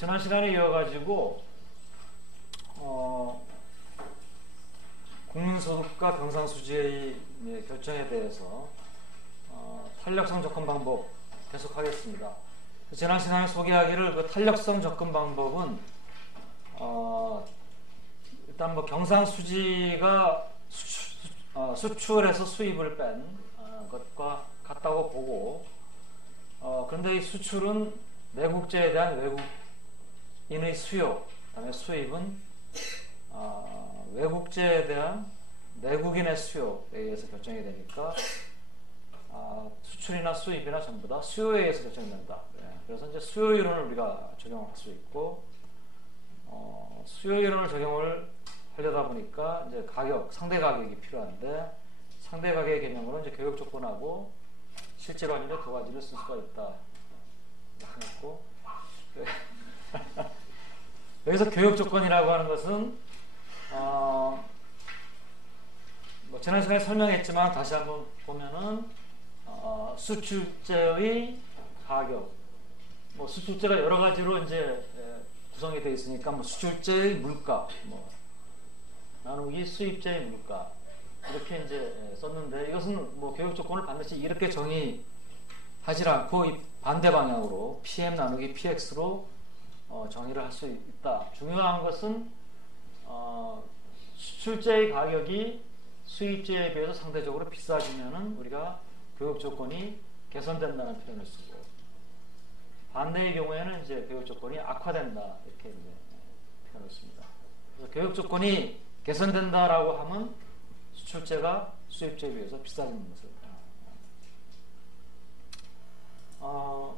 지난 시간에 이어가지고 국민소득과 경상수지의 결정에 대해서 탄력성 접근 방법 계속하겠습니다. 지난 시간에 소개하기를 그 탄력성 접근 방법은 일단 뭐 경상수지가 수출해서 수입을 뺀 것과 같다고 보고, 그런데 이 수출은 내국제에 대한 외국인의 수요, 그다음에 수입은 외국제에 대한 내국인의 수요에 의해서 결정이 되니까 수출이나 수입이나 전부 다 수요에 의해서 결정이 된다. 그래서 이제 수요 이론을 우리가 적용할 수 있고, 수요 이론을 적용을 하려다 보니까 이제 상대 가격이 필요한데, 상대 가격의 개념으로 이제 교육 조건하고 실제로 아니면 두 가지를 쓸 수가 있다 하고, 여기서 교육 조건이라고 하는 것은 뭐 지난 시간에 설명했지만 다시 한번 보면은 수출제의 가격, 뭐 수출제가 여러 가지로 이제 구성이 되어 있으니까 뭐 수출제의 물가, 뭐 나누기 수입제의 물가, 이렇게 이제 썼는데, 이것은 뭐 교육 조건을 반드시 이렇게 정의하지 않고 이 반대 방향으로 PM 나누기 PX로 정의를 할 수 있다. 중요한 것은 수출제의 가격이 수입제에 비해서 상대적으로 비싸지면은 우리가 교육 조건이 개선된다는 표현을 쓰고, 반대의 경우에는 이제 교육 조건이 악화된다, 이렇게 이제 표현을 씁니다. 그래서 교육 조건이 개선된다라고 하면 수출제가 수입제에 비해서 비싸지는 것을.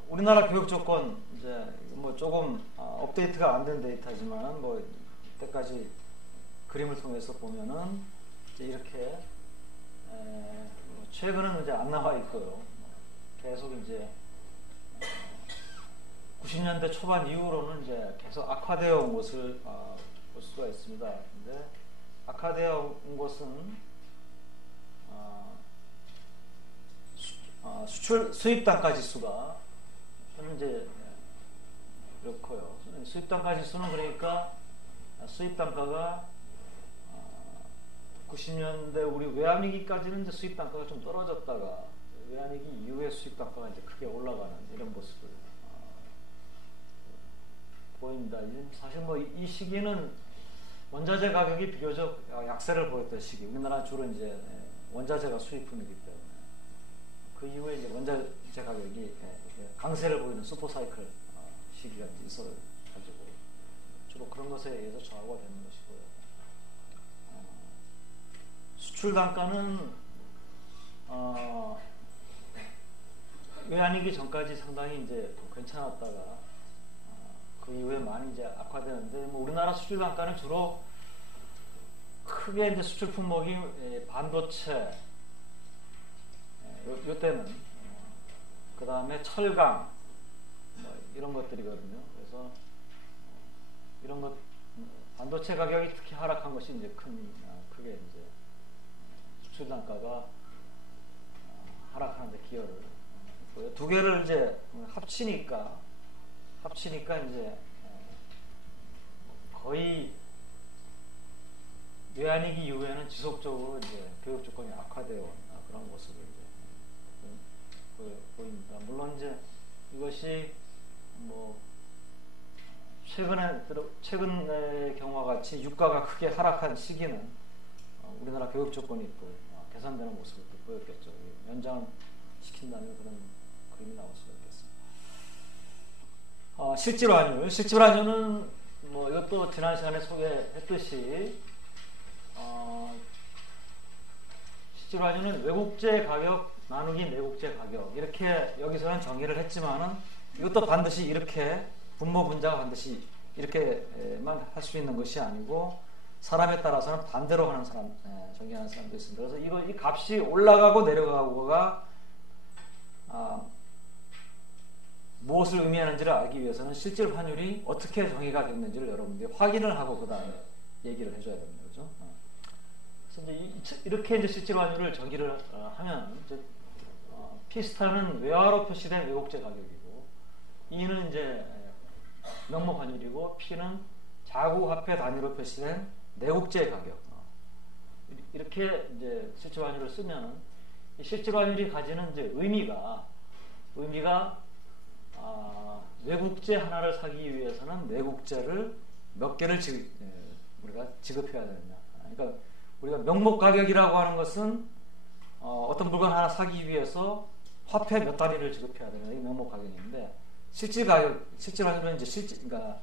우리나라 교육 조건, 이제 뭐 조금 업데이트가 안 된 데이터지만 뭐 이때까지 그림을 통해서 보면은 이제 이렇게 최근은 이제 안 나와 있고요. 계속 이제 90년대 초반 이후로는 이제 계속 악화되어 온 것을 볼 수가 있습니다. 근데 악화되어 온 것은 수입 단가 지수가 현재 이렇고요. 수입 단가 지수는 그러니까 수입 단가가 90년대 우리 외환위기까지는 이제 수입 단가가 좀 떨어졌다가 외환위기 이후에 수입 단가가 이제 크게 올라가는 이런 모습을 보입니다. 사실 뭐 이 시기는 원자재 가격이 비교적 약세를 보였던 시기. 우리나라 주로 이제 원자재가 수입품이기 때문에 그 이후에 이제 원자재 가격이 강세를 보이는 슈퍼사이클 시기가 이제 있어가지고 주로 그런 것에 의해서 저하가 되는 것이고요. 수출 단가는 외환위기 전까지 상당히 이제 괜찮았다가 그 이후에 많이 이제 악화되는데, 뭐 우리나라 수출 단가는 주로 크게 이제 수출 품목이 반도체, 요때는 그 다음에 철강, 뭐 이런 것들이거든요. 그래서 이런 것, 반도체 가격이 특히 하락한 것이 이제 크게 이제 수출 단가가 하락하는데 기여를 했고요. 두 개를 이제 합치니까 이제 거의 외환위기 이후에는 지속적으로 이제 교육 조건이 악화되어 온 그런 모습을 이제 보입니다. 물론 이제 이것이 뭐 최근의 경우와 같이 유가가 크게 하락한 시기는 우리나라 교육 조건이 또 개선되는 모습을 또 보였겠죠. 연장시킨다는 그런 그림이 나올 수가 있겠습니다. 실질환율은 뭐 이것도 지난 시간에 소개했듯이 실질환율은 외국제 가격 나누기 내국제 가격, 이렇게 여기서는 정의를 했지만은 이것도 반드시 이렇게 분모 분자가 반드시 이렇게만 할 수 있는 것이 아니고 사람에 따라서는 반대로 하는 사람, 정의하는 사람도 있습니다. 그래서 이 값이 올라가고 내려가고가 무엇을 의미하는지를 알기 위해서는 실질 환율이 어떻게 정의가 됐는지를 여러분들이 확인을 하고 그 다음에 얘기를 해줘야 됩니다. 그죠? 그래서 이제 이렇게 이제 실질 환율을 정의를 하면 이제 P스타는 외화로 표시된 외국제 가격이고, E는 이제 명목 환율이고 P는 자국 화폐 단위로 표시된 내국제 가격. 이렇게 이제 실질 환율을 쓰면은 이 실질 환율이 가지는 이제 의미가 외국제 하나를 사기 위해서는 내국제를 몇 개를 우리가 지급해야 되느냐. 그러니까 우리가 명목 가격이라고 하는 것은 어떤 물건 하나 사기 위해서 화폐 몇 단위를 지급해야 되는 이 명목 가격인데 실질 환율은 이제 그러니까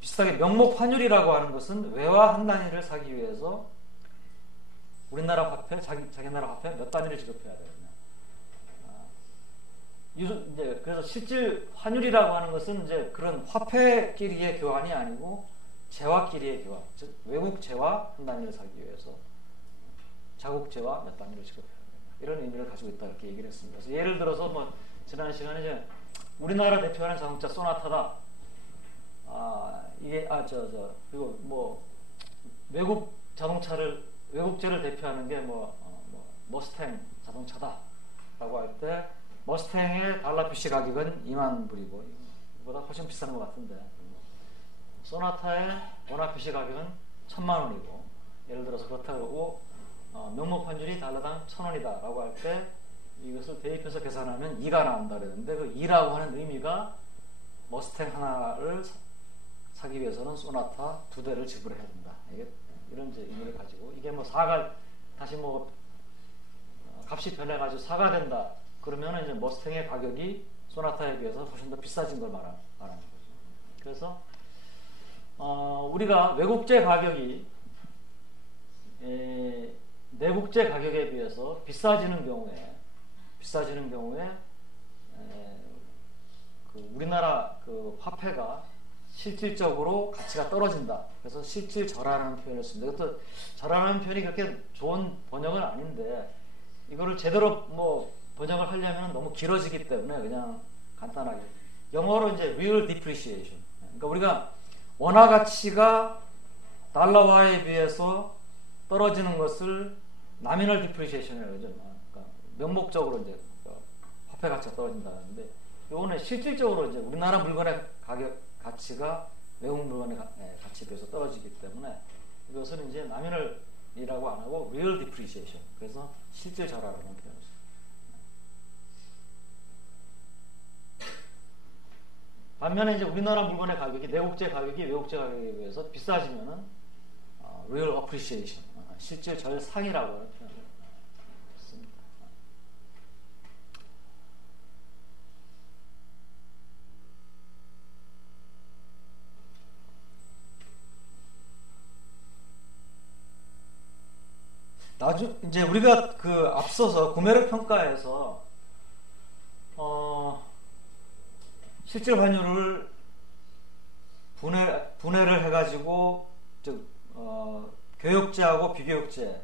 비슷하게 명목 환율이라고 하는 것은 외화 한 단위를 사기 위해서 우리나라 화폐, 자기 나라 화폐 몇 단위를 지급해야 되느냐. 이제 그래서 실질 환율이라고 하는 것은 이제 그런 화폐끼리의 교환이 아니고 재화끼리의 교환, 즉 외국 재화 한 단위를 사기 위해서 자국 재화 몇 단위를 지급해야 된다. 이런 의미를 가지고 있다 이렇게 얘기를 했습니다. 그래서 예를 들어서 뭐 지난 시간에 이제 우리나라 대표하는 자동차 소나타다. 그리고 뭐 외국 외국제를 대표하는 게 머스탱 자동차다라고 할 때 머스탱의 달러 표시 가격은 2만 불이고 이보다 훨씬 비싼 것 같은데 소나타의 원화 표시 가격은 1,000만 원이고 예를 들어서 그렇다고 명목 환율이 달러당 1,000원이다라고 할 때 이것을 대입해서 계산하면 2가 나온다 그랬는데 그 2라고 하는 의미가 머스탱 하나를 사기 위해서는 소나타 2대를 지불해야 된다. 이런 이제 의미를 가지고 이게 뭐 4가 다시 값이 변해가지고 4가 된다. 그러면 이제 머스탱의 가격이 소나타에 비해서 훨씬 더 비싸진 걸 말하는 거죠. 그래서 우리가 외국제 가격이 내국제 가격에 비해서 비싸지는 경우에 우리나라 그 화폐가 실질적으로 가치가 떨어진다. 그래서 실질절하라는 표현을 씁니다. 이것도 절하라는 표현이 그렇게 좋은 번역은 아닌데 이거를 제대로 번역을 하려면 너무 길어지기 때문에 그냥 간단하게 영어로 이제 real depreciation. 그러니까 우리가 원화 가치가 달러화에 비해서 떨어지는 것을 nominal depreciation이라고 하죠. 그러니까 명목적으로 이제 화폐 가치가 떨어진다는데 이거는 실질적으로 이제 우리나라 물건의 가치가 외국 물건의 가치에 비해서 떨어지기 때문에 이것은 이제 nominal이라고 안 하고 real depreciation. 그래서 실질 절하라는 표현을 씁니다. 반면에 이제 우리나라 물건의 가격이 내국제 가격이 외국제 가격에 비해서 비싸지면은 real appreciation, 실질 절상이라고 하는 표현을 씁니다. 이제 우리가 그 앞서서 구매력 평가에서 실질 환율을 분해를 해가지고 즉 교역제하고 비교역제로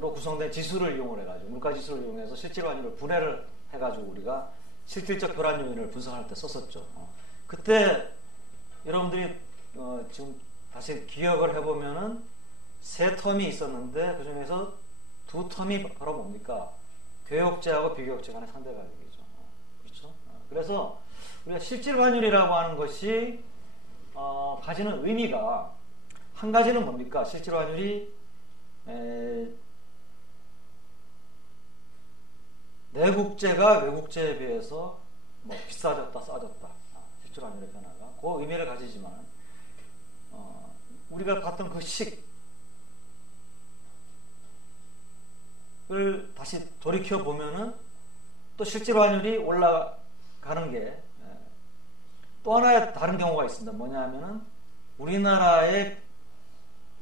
구성된 지수를 이용을 해가지고 물가 지수를 이용해서 실질 환율을 분해를 해가지고 우리가 실질적 교란 요인을 분석할 때 썼었죠. 그때 여러분들이 지금 다시 기억을 해보면은 세 텀이 있었는데 그 중에서 두 텀이 바로 뭡니까? 교역제하고 비교역제 간의 상대 가격이죠. 그렇죠? 그래서 우리가 실질 환율이라고 하는 것이 가지는 의미가 한 가지는 뭡니까? 실질 환율이 내국제가 외국제에 비해서 비싸졌다, 싸졌다. 실질 환율의 변화가 그 의미를 가지지만 우리가 봤던 그 식을 다시 돌이켜 보면은 또 실질 환율이 올라가는 게 또 하나의 다른 경우가 있습니다. 뭐냐 하면은 우리나라에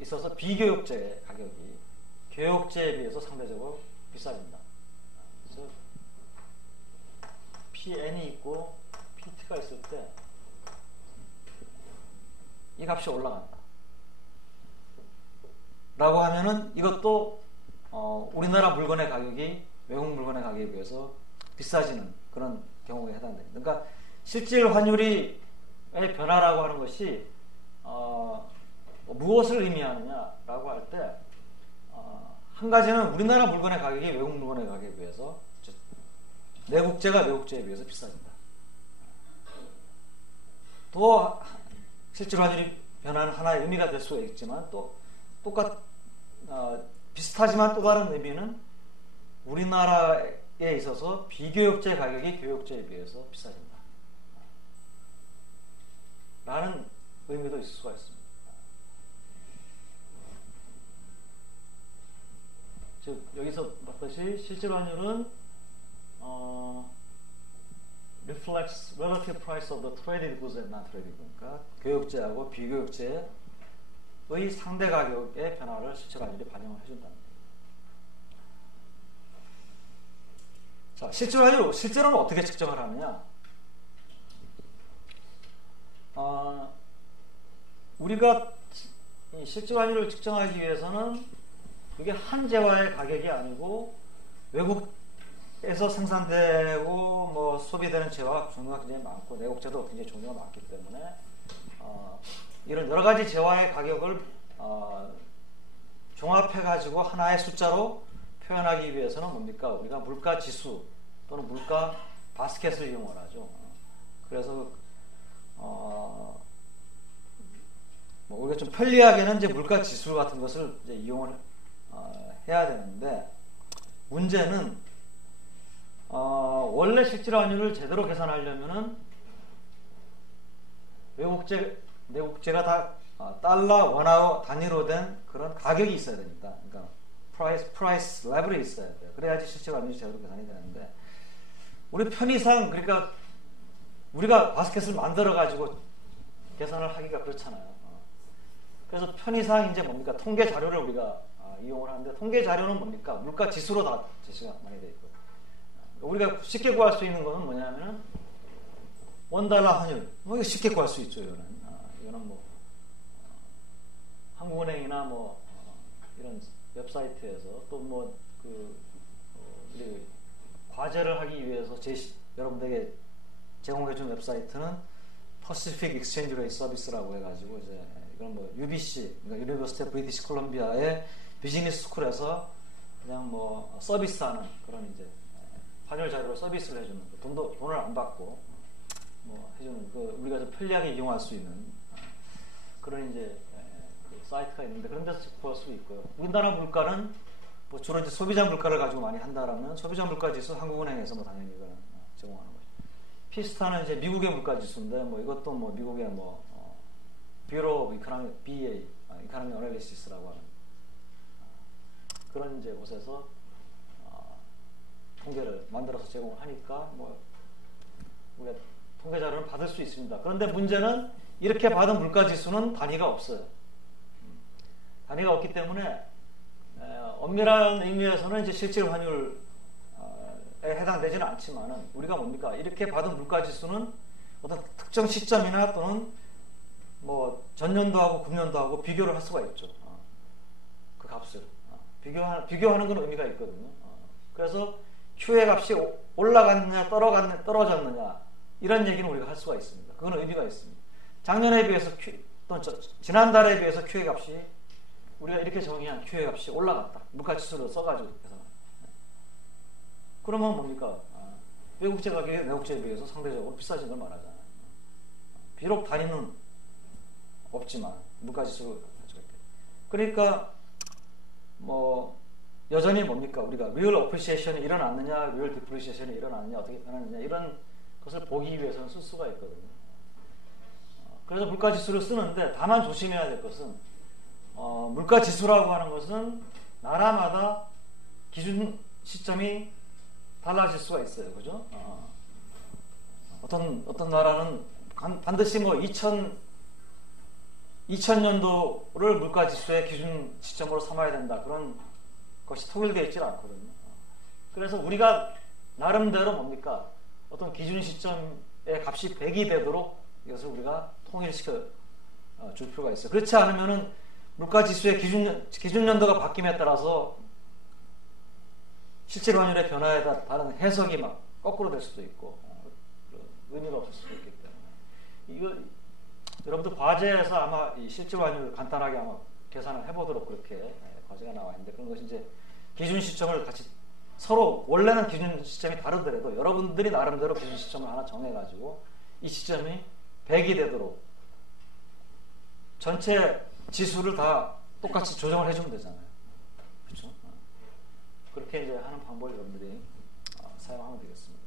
있어서 비교역제 가격이 교역제에 비해서 상대적으로 비싸진다. 그래서 PN이 있고 PT가 있을 때 이 값이 올라간다. 라고 하면은 이것도 우리나라 물건의 가격이 외국 물건의 가격에 비해서 비싸지는 그런 경우에 해당됩니다. 그러니까 실질 환율의 변화라고 하는 것이 무엇을 의미하느냐라고 할 때 한 가지는 우리나라 물건의 가격이 외국 물건의 가격에 비해서 내국제가 외국제에 비해서 비싸진다. 또 실질 환율이 변하는 하나의 의미가 될 수가 있지만 또 비슷하지만 또 다른 의미는 우리나라에 있어서 비교육재 가격이 교육재에 비해서 비싸진다 라는 의미도 있을 수가 있습니다. 즉 여기서 봤듯이 실질 환율은 reflects relative price of the traded goods and non-traded goods. 그러니까 교육재하고 비교육재의 상대 가격의 변화를 실질 환율이 반영을 해준다는 거예요. 자, 실질 환율 실제로는 어떻게 측정을 하느냐? 우리가 이 실질 환율을 측정하기 위해서는 그게 한 재화의 가격이 아니고 외국에서 생산되고 뭐 소비되는 재화가 종류가 굉장히 많고 내국재도 굉장히 종류가 많기 때문에 이런 여러 가지 재화의 가격을 종합해 가지고 하나의 숫자로 표현하기 위해서는 뭡니까? 우리가 물가 지수 또는 물가 바스켓을 이용을 하죠. 그래서 뭐 우리가 좀 편리하게는 이제 물가 지수 같은 것을 이제 이용을 해야 되는데 문제는 원래 실질 환율을 제대로 계산하려면은 내국재가 다 달러 원화 단위로 된 그런 가격이 있어야 됩니다. 그러니까 프라이스 레벨이 있어야 돼요. 그래야지 실질 환율이 제대로 계산이 되는데 우리 편의상 그러니까 우리가 바스켓을 만들어 가지고 계산을 하기가 그렇잖아요. 그래서 편의상 이제 뭡니까? 통계 자료를 우리가 이용을 하는데 통계 자료는 뭡니까? 물가 지수로 다 제시가 많이 되어 있고 우리가 쉽게 구할 수 있는 것은 뭐냐면은 $1 환율 이거 쉽게 구할 수 있죠. 이거는 뭐 한국은행이나 뭐 이런 웹사이트에서 또 뭐 우리 과제를 하기 위해서 여러분들에게 제공해준 웹사이트는 Pacific Exchange Rate Service라고 해가지고 이제 이건 뭐 UBC, 그러니까 University of British Columbia의 비즈니스 스쿨에서 그냥 뭐 서비스하는 그런 이제 환율 자료로 서비스를 해주는 돈을 안 받고 뭐 해주는 우리가 좀 편리하게 이용할 수 있는 그런 이제 그 사이트가 있는데 그런 데서 구할 수 있고요. 우리나라 물가는 뭐 주로 이제 소비자 물가를 가지고 많이 한다라면 소비자 물가 지수 한국은행에서 뭐 당연히 이거는 제공하는 거죠. 피스타는 이제 미국의 물가 지수인데 뭐 이것도 뭐 미국의 뭐 뷰로 이코노믹 BA 이코노믹 어널리시스라고 하는 그런 이제 곳에서 통계를 만들어서 제공하니까 뭐 우리가 통계 자료를 받을 수 있습니다. 그런데 문제는 이렇게 받은 물가 지수는 단위가 없어요. 단위가 없기 때문에 엄밀한 의미에서는 이제 실질 환율에 해당되지는 않지만은 우리가 뭡니까? 이렇게 받은 물가 지수는 어떤 특정 시점이나 또는 뭐 전년도하고 금년도하고 비교를 할 수가 있죠. 그 값을 비교하는 건 의미가 있거든요. 그래서 Q의 값이 올라갔느냐 떨어졌느냐 이런 얘기는 우리가 할 수가 있습니다. 그건 의미가 있습니다. 작년에 비해서 또는 지난달에 비해서 Q의 값이 우리가 이렇게 정의한 Q의 값이 올라갔다. 물가지수를 써가지고 계산을. 그러면 뭡니까? 외국재 가격이 내국재에 비해서 상대적으로 비싸진 걸 말하잖아요. 비록 단위는 없지만 물가지수를 가지고 있게. 그러니까 뭐 여전히 뭡니까? 우리가 리얼 어프리시에이션이 일어났느냐, 리얼 디프리시에이션이 일어났느냐, 어떻게 변하느냐 이런 것을 보기 위해서는 쓸 수가 있거든요. 그래서 물가지수를 쓰는데 다만 조심해야 될 것은 물가지수라고 하는 것은 나라마다 기준 시점이 달라질 수가 있어요. 그죠? 어떤 나라는 반드시 뭐 2000년도를 물가지수의 기준 시점으로 삼아야 된다. 그런 것이 통일되어 있지 않거든요. 그래서 우리가 나름대로 뭡니까? 어떤 기준 시점의 값이 100이 되도록 이것을 우리가 통일시켜 줄 필요가 있어요. 그렇지 않으면은 물가지수의 기준 연도가 바뀜에 따라서 실질 환율의 변화에 따른 해석이 막 거꾸로 될 수도 있고 의미가 없을 수도 있기 때문에 이거 여러분들 과제에서 아마 이 실질 환율 간단하게 아마 계산을 해보도록 그렇게 과제가 나와 있는데 그런 것이 이제 기준 시점을 같이 서로 원래는 기준 시점이 다르더라도 여러분들이 나름대로 기준 시점을 하나 정해가지고 이 시점이 100이 되도록 전체 지수를 다 똑같이 조정을 해주면 되잖아요. 그렇죠? 그렇게 이제 하는 방법을 여러분들이 사용하면 되겠습니다.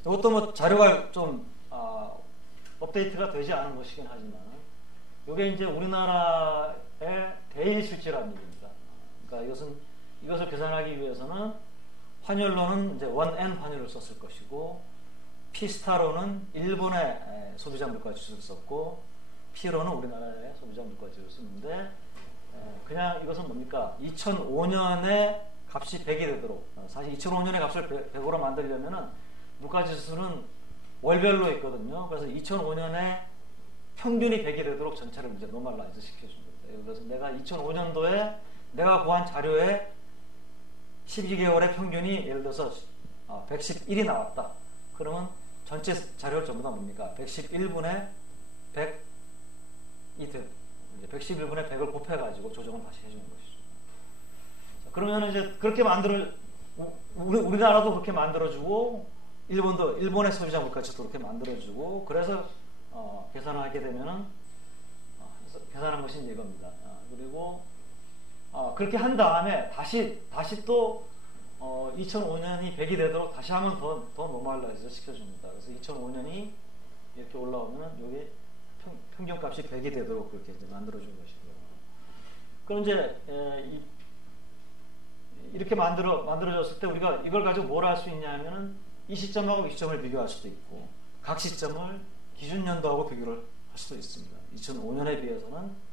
이것도 뭐 자료가 좀 업데이트가 되지 않은 것이긴 하지만 이게 이제 우리나라의 대일 실질환율입니다. 그러니까 이것을 계산하기 위해서는 환율로는 이제 1N 환율을 썼을 것이고 P스타로는 일본의 소비자 물가 지수를 썼고 P로는 우리나라의 소비자 물가 지수를 썼는데 그냥 이것은 뭡니까? 2005년에 값이 100이 되도록 사실 2005년의 값을 100으로 만들려면은 물가 지수는 월별로 있거든요. 그래서 2005년에 평균이 100이 되도록 전체를 이제 노멀라이즈 시켜줍니다. 그래서 내가 2005년도에 내가 구한 자료에 12개월의 평균이 예를 들어서 111이 나왔다. 그러면 전체 자료를 전부 다 뭡니까? 111분의 100이 돼. 111분의 100을 곱해가지고 조정을 다시 해주는 것이죠. 그러면 이제 그렇게 우리나라도 그렇게 만들어주고 일본도 일본의 소비자 물가지도 그렇게 만들어주고 그래서 계산하게 되면은 계산한 것이 이겁니다. 그리고 그렇게 한 다음에 다시 또 2005년이 100이 되도록 다시 한번 더 노멀라이즈 시켜줍니다. 그래서 2005년이 이렇게 올라오면 여기 평균값이 100이 되도록 그렇게 이제 만들어준 것이고요. 그럼 이제 이렇게 만들어졌을 때 우리가 이걸 가지고 뭘 할 수 있냐면은 이 시점하고 이 시점을 비교할 수도 있고 각 시점을 기준 연도하고 비교를 할 수도 있습니다. 2005년에 비해서는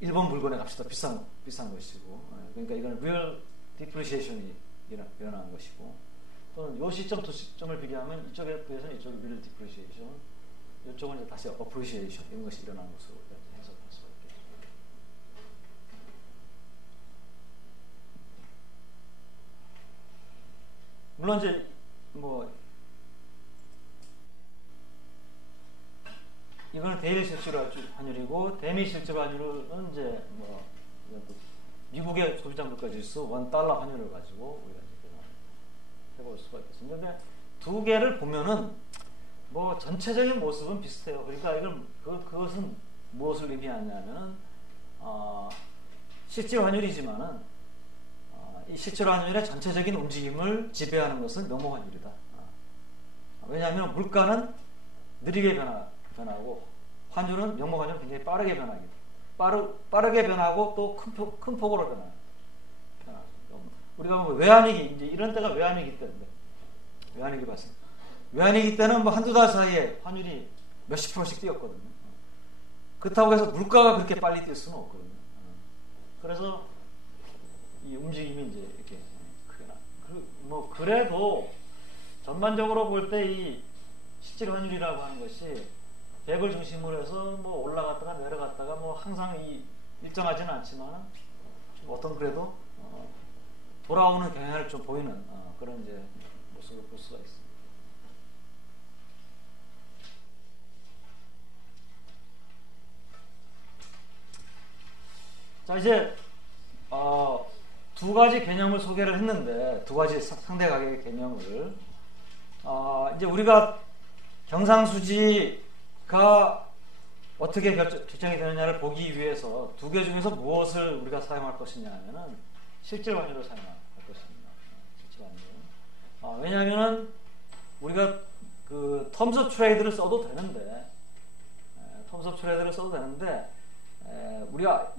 일본 물건의 값이 더 비싼 것이고 그러니까 이건 real depreciation이 일어나는 것이고 또는 이 시점 두 시점을 비교하면 이쪽에 비해서는 이쪽이 real depreciation 이쪽은 이제 다시 appreciation 이런 것이 일어나는 것으로 해석할 수가 있겠죠. 물론 이제 이거는 대일 실질 환율이고 대미 실질 환율은 이제 미국의 소비자 물가 지수 $1 환율을 가지고 우리가 해볼 수가 있겠습니다. 근데 두 개를 보면은 전체적인 모습은 비슷해요. 그러니까 그것은 무엇을 의미하냐면은 실질 환율이지만은 이 실질 환율의 전체적인 움직임을 지배하는 것은 명목 환율이다. 왜냐하면 물가는 느리게 변하고 환율은 명목 환율은 굉장히 빠르게 변하기 빠르게 변하고 또 큰 폭으로 변하고 우리가 외환위기 이제 이런 때가 외환위기 때인데 외환위기 봤습니다. 외환위기 때는 한두 달 사이에 환율이 몇십 %씩 뛰었거든요. 그렇다고 해서 물가가 그렇게 빨리 뛸 수는 없거든요. 그래서 이 움직임이 이제 이렇게 크게 그래도 전반적으로 볼 때 이 실질 환율이라고 하는 것이 100을 중심으로 해서 올라갔다가 내려갔다가 항상 일정하지는 않지만 어떤 그래도 돌아오는 경향을 좀 보이는 그런 이제 모습을 볼 수가 있습니다. 자 이제 두 가지 개념을 소개를 했는데 두 가지 상대 가격의 개념을 이제 우리가 경상수지가 어떻게 결정이 되느냐를 보기 위해서 두 개 중에서 무엇을 우리가 사용할 것이냐 하면은 실질 환율을 사용할 것입니다. 실질 환율. 왜냐하면은 우리가 그 텀스 오브 트레이드를 써도 되는데 우리가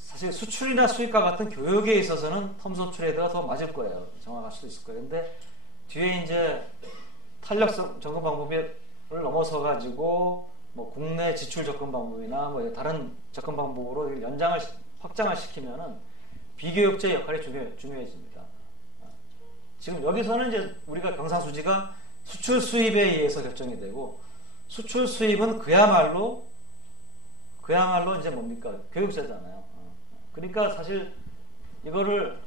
사실 수출이나 수입과 같은 교역에 있어서는 텀스 오브 트레이드가 더 맞을 거예요. 정확할 수도 있을 거예요. 근데 뒤에 이제 탄력 접근 방법을 넘어서 가지고 국내 지출 접근 방법이나 다른 접근 방법으로 확장을 시키면은 비교역제 역할이 중요해집니다. 지금 여기서는 이제 우리가 경상수지가 수출 수입에 의해서 결정이 되고 수출 수입은 그야말로 이제 뭡니까? 교역제잖아요. 그러니까 사실 이거를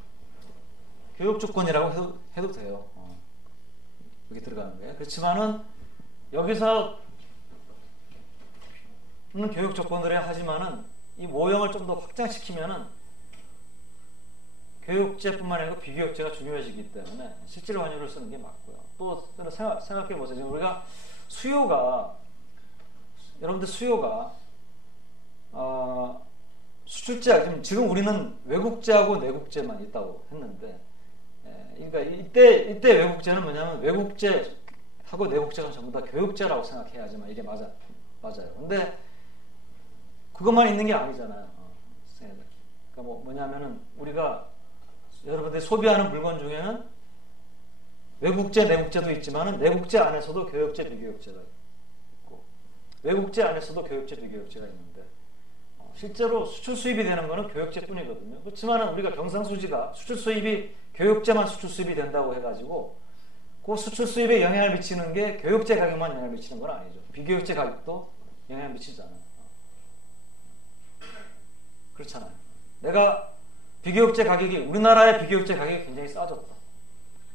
교역조건이라고 해도 돼요. 여기 들어가는 거예요. 그렇지만은 여기서는 교역조건을 하지만은 이 모형을 좀 더 확장시키면은 교육제뿐만 아니고 비교육제가 중요해지기 때문에 실질 환율을 쓰는 게 맞고요. 또 생각해 보세요. 지금 우리가 여러분들 수요가 수출제, 지금 우리는 외국제하고 내국제만 있다고 했는데, 그러니까 이때 외국제는 뭐냐면 외국제하고 내국제가 전부 다 교육제라고 생각해야지만 이게 맞아요. 근데 그것만 있는 게 아니잖아요. 그러니까 뭐냐면은 우리가 여러분들이 소비하는 물건 중에는 외국제, 내국제도 있지만은 내국제 안에서도 교육제, 비교육제가 있고 외국제 안에서도 교육제, 비교육제가 있는데 실제로 수출 수입이 되는 거는 교육제뿐이거든요. 그렇지만 우리가 경상수지가 수출 수입이 교육제만 수출 수입이 된다고 해가지고 그 수출 수입에 영향을 미치는 게 교육제 가격만 영향을 미치는 건 아니죠. 비교육제 가격도 영향을 미치잖아요. 그렇잖아요. 내가 비교육제 가격이 우리나라의 비교육제 가격이 굉장히 싸졌다.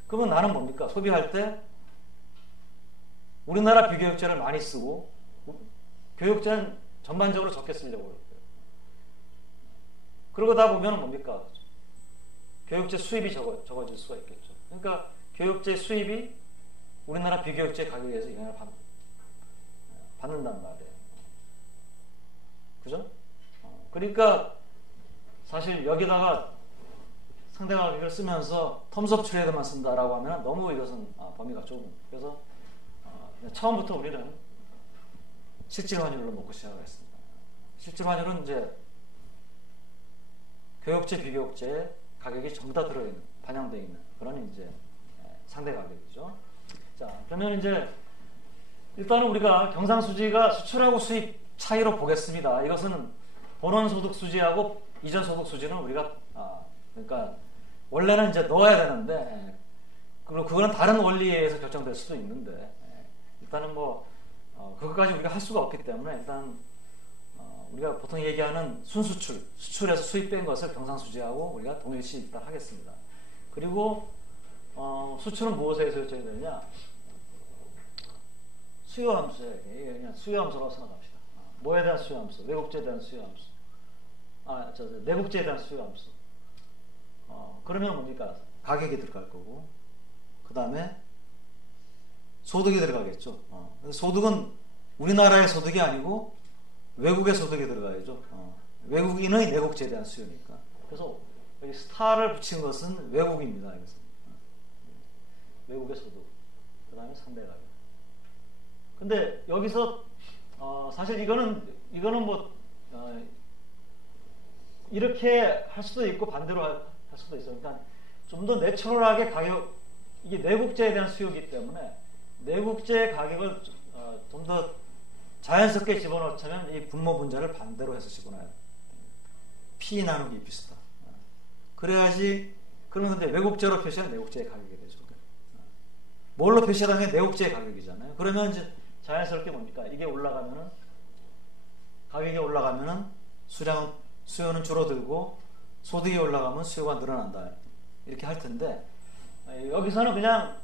그러면 나는 뭡니까? 소비할 때 우리나라 비교육제를 많이 쓰고 교육제는 전반적으로 적게 쓰려고 해요. 그러다 보면 뭡니까? 교육제 수입이 적어질 수가 있겠죠. 그러니까 교육제 수입이 우리나라 비교육제 가격에서 영향을 받는단 말이에요. 그죠? 그러니까 사실 여기다가 상대 가격을 쓰면서 텀스업 트레이드만 쓴다라고 하면 너무 이것은 범위가 좁은. 그래서 처음부터 우리는 실질 환율로 놓고 시작을 했습니다. 실질 환율은 이제 교육제, 비교육제 가격이 전부 다 들어있는, 반영되어 있는 그런 이제 상대 가격이죠. 자, 그러면 이제 일단은 우리가 경상수지가 수출하고 수입 차이로 보겠습니다. 이것은 본원소득 수지하고 이전소득 수지는 우리가 그러니까 원래는 이제 넣어야 되는데 그거는 다른 원리에 의해서 결정될 수도 있는데 일단은 그것까지 우리가 할 수가 없기 때문에 일단 우리가 보통 얘기하는 순수출, 수출에서 수입된 것을 경상수지하고 우리가 동일시 일단 하겠습니다. 그리고 수출은 무엇에 의해서 결정이 되느냐? 수요함수에 그냥 수요함수라고 생각합시다. 뭐에 대한 수요함수? 외국제에 대한 수요함수. 내국제에 대한 수요함수. 그러면 뭡니까? 가격이 들어갈 거고 그 다음에 소득이 들어가겠죠. 소득은 우리나라의 소득이 아니고 외국의 소득이 들어가야죠. 외국인의 내국제에 대한 수요니까. 그래서 여기 스타를 붙인 것은 외국입니다. 외국의 소득. 그 다음에 상대 가격. 근데 여기서 사실 이거는 이렇게 할 수도 있고 반대로 할 수도 있어요. 그러니까 좀 더 내추럴하게 이게 내국제에 대한 수요이기 때문에 내국제 가격을 좀 더 자연스럽게 집어넣자면 이 분모 분자를 반대로 해서 집어넣어야 돼요. P 나누기 비슷하. 그래야지. 그러면 근데 외국제로 표시한 내국제의 가격이 되죠. 뭘로 표시하는 게 내국제의 가격이잖아요. 그러면 이제 자연스럽게 뭡니까? 이게 올라가면은 가격이 올라가면은 수요는 줄어들고 소득이 올라가면 수요가 늘어난다. 이렇게 할 텐데 여기서는 그냥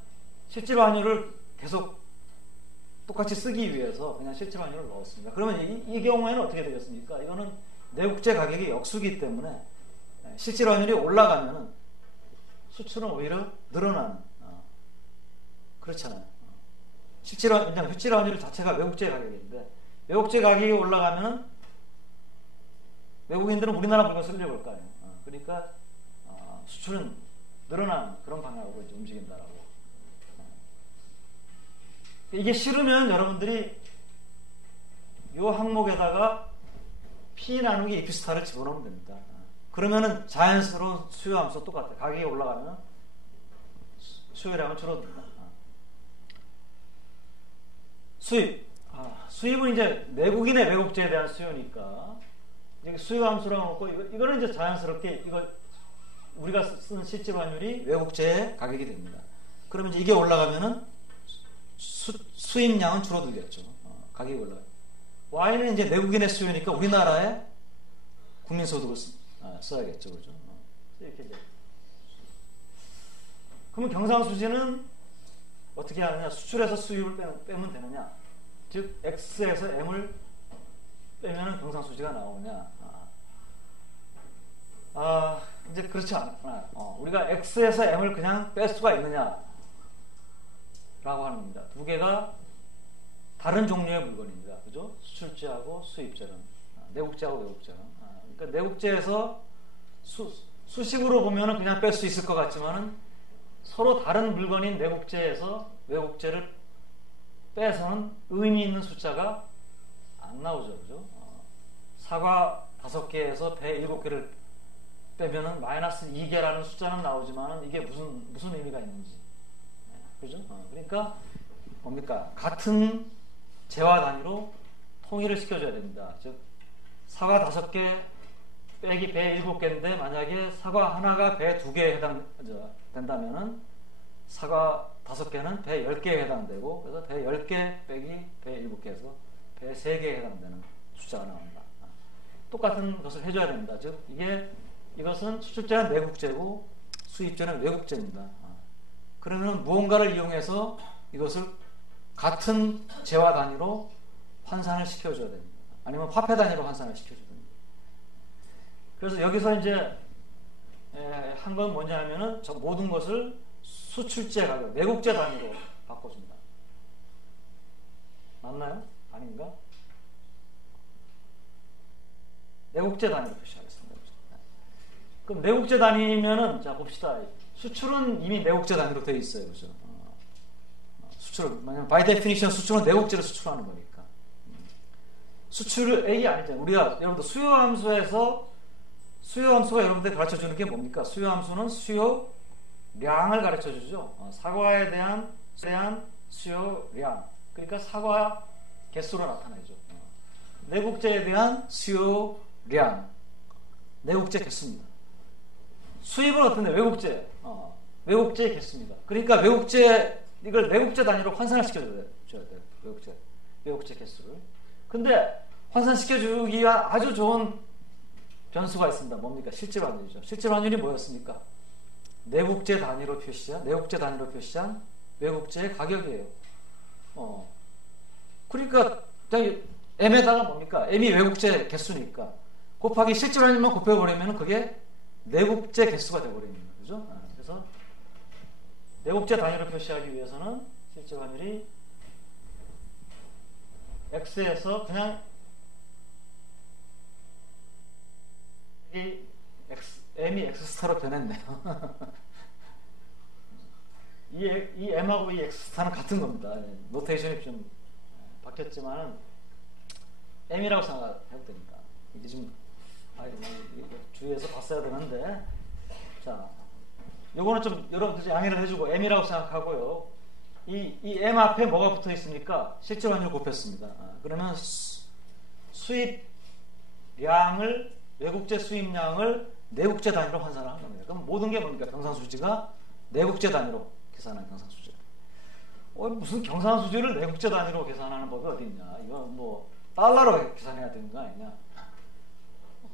실질 환율을 계속 똑같이 쓰기 위해서 그냥 실질 환율을 넣었습니다. 그러면 이 경우에는 어떻게 되겠습니까? 이거는 내국제 가격이 역수기 때문에 실질 환율이 올라가면은 수출은 오히려 늘어나는 그렇잖아요. 실질 환율 자체가 외국제 가격인데 외국제 가격이 올라가면은 외국인들은 우리나라 물건 쓰려고 할 거 아니에요. 그러니까 수출은 늘어나는 그런 방향으로 이제 움직인다라고. 이게 싫으면 여러분들이 이 항목에다가 P 나누기 이피스타를 집어넣으면 됩니다. 그러면은 자연스러운 수요함수 똑같아요. 가격이 올라가면 수요량은 줄어듭니다. 수입은 이제 내국인의 외국제에 대한 수요니까 수요함수라고 놓고 이거는 이제 자연스럽게 우리가 쓰는 실질 환율이 외국제의 가격이 됩니다. 그러면 이제 이게 올라가면은 수입량은 줄어들겠죠. 가격이 올라가요. Y는 이제 내국인의 수요니까 우리나라의 국민소득을 써야겠죠. 그죠? 이렇게 이제. 그러면 경상수지는 어떻게 하느냐? 수출에서 수입을 빼면 되느냐? 즉, X에서 M을 빼면 경상수지가 나오느냐? 이제 그렇지 않구나. 우리가 X에서 M을 그냥 뺄 수가 있느냐 라고 하는 겁니다. 두 개가 다른 종류의 물건입니다. 그죠? 수출제하고 수입제는, 내국제하고 외국제는. 그러니까 내국제에서 수식으로 보면은 그냥 뺄 수 있을 것 같지만은 서로 다른 물건인 내국제에서 외국제를 빼서는 의미 있는 숫자가 안 나오죠. 그죠? 사과 5개에서 배 7개를 빼면은 마이너스 2개라는 숫자는 나오지만은 이게 무슨 의미가 있는지. 그죠? 그러니까 뭡니까? 같은 재화 단위로 통일을 시켜줘야 됩니다. 즉 사과 5개 빼기 배 7개인데 만약에 사과 하나가 배 2개에 해당된다면은 사과 5개는 배 10개에 해당되고, 그래서 배 10개 빼기 배 7개에서 배 3개에 해당되는 숫자가 나옵니다. 똑같은 것을 해줘야 됩니다. 즉 이것은 수출제는 내국제고 수입제는 외국제입니다. 그러면 무언가를 이용해서 이것을 같은 재화 단위로 환산을 시켜줘야 됩니다. 아니면 화폐 단위로 환산을 시켜줘야 됩니다. 그래서 여기서 이제 한 건 뭐냐 하면은 모든 것을 수출제 가격, 내국제 단위로 바꿔줍니다. 맞나요? 아닌가? 내국제 단위로 표시하겠습니다. 그럼 내국제 단위면은 자 봅시다. 수출은 이미 내국제 단위로 되어 있어요. 그죠? 수출은, 만약 by definition 수출은 내국제를 수출하는 거니까. 수출액이 아니잖아요. 우리가 여러분들 수요함수에서 수요함수가 여러분들 가르쳐 주는 게 뭡니까? 수요함수는 수요량을 가르쳐 주죠. 사과에 대한 수요량. 그러니까 사과 개수로 나타내죠. 내국제에 대한 수요량. 내국제 개수입니다. 수입은 어떤데? 외국제. 외국제의 개수입니다. 그러니까 이걸 내국제 단위로 환산을 시켜줘야 돼요. 외국제 개수를. 근데 환산시켜주기 위한 아주 좋은 변수가 있습니다. 뭡니까? 실질 환율이죠. 실질 환율이 뭐였습니까? 내국제 단위로 표시한 외국제의 가격이에요. 그러니까 M에다가 뭡니까? M이 외국제 개수니까 곱하기 실질 환율만 곱해버리면 그게 내국제 개수가 되어버립니다. 그죠? 그래서 내국제 단위로 표시하기 위해서는 실질 환율이 X에서 그냥 M이 X스타로 변했네요. 이 M하고 이 X스타는 같은 겁니다. 노테이션이 좀 바뀌었지만은 M이라고 생각해도 됩니다. 이게 좀 주의해서 봤어야 되는데, 자, 요거는 좀 여러분들 양해를 해주고 M이라고 생각하고요. 이 M 앞에 뭐가 붙어 있습니까? 실질 환율 곱했습니다. 그러면 수입량을, 외국제 수입량을 내국제 단위로 환산하는 겁니다. 그럼 모든 게 뭡니까? 경상수지가 내국제 단위로 계산하는 경상수지. 무슨 경상수지를 내국제 단위로 계산하는 법이 어디 있냐? 이거 뭐 달러로 계산해야 되는 거 아니냐?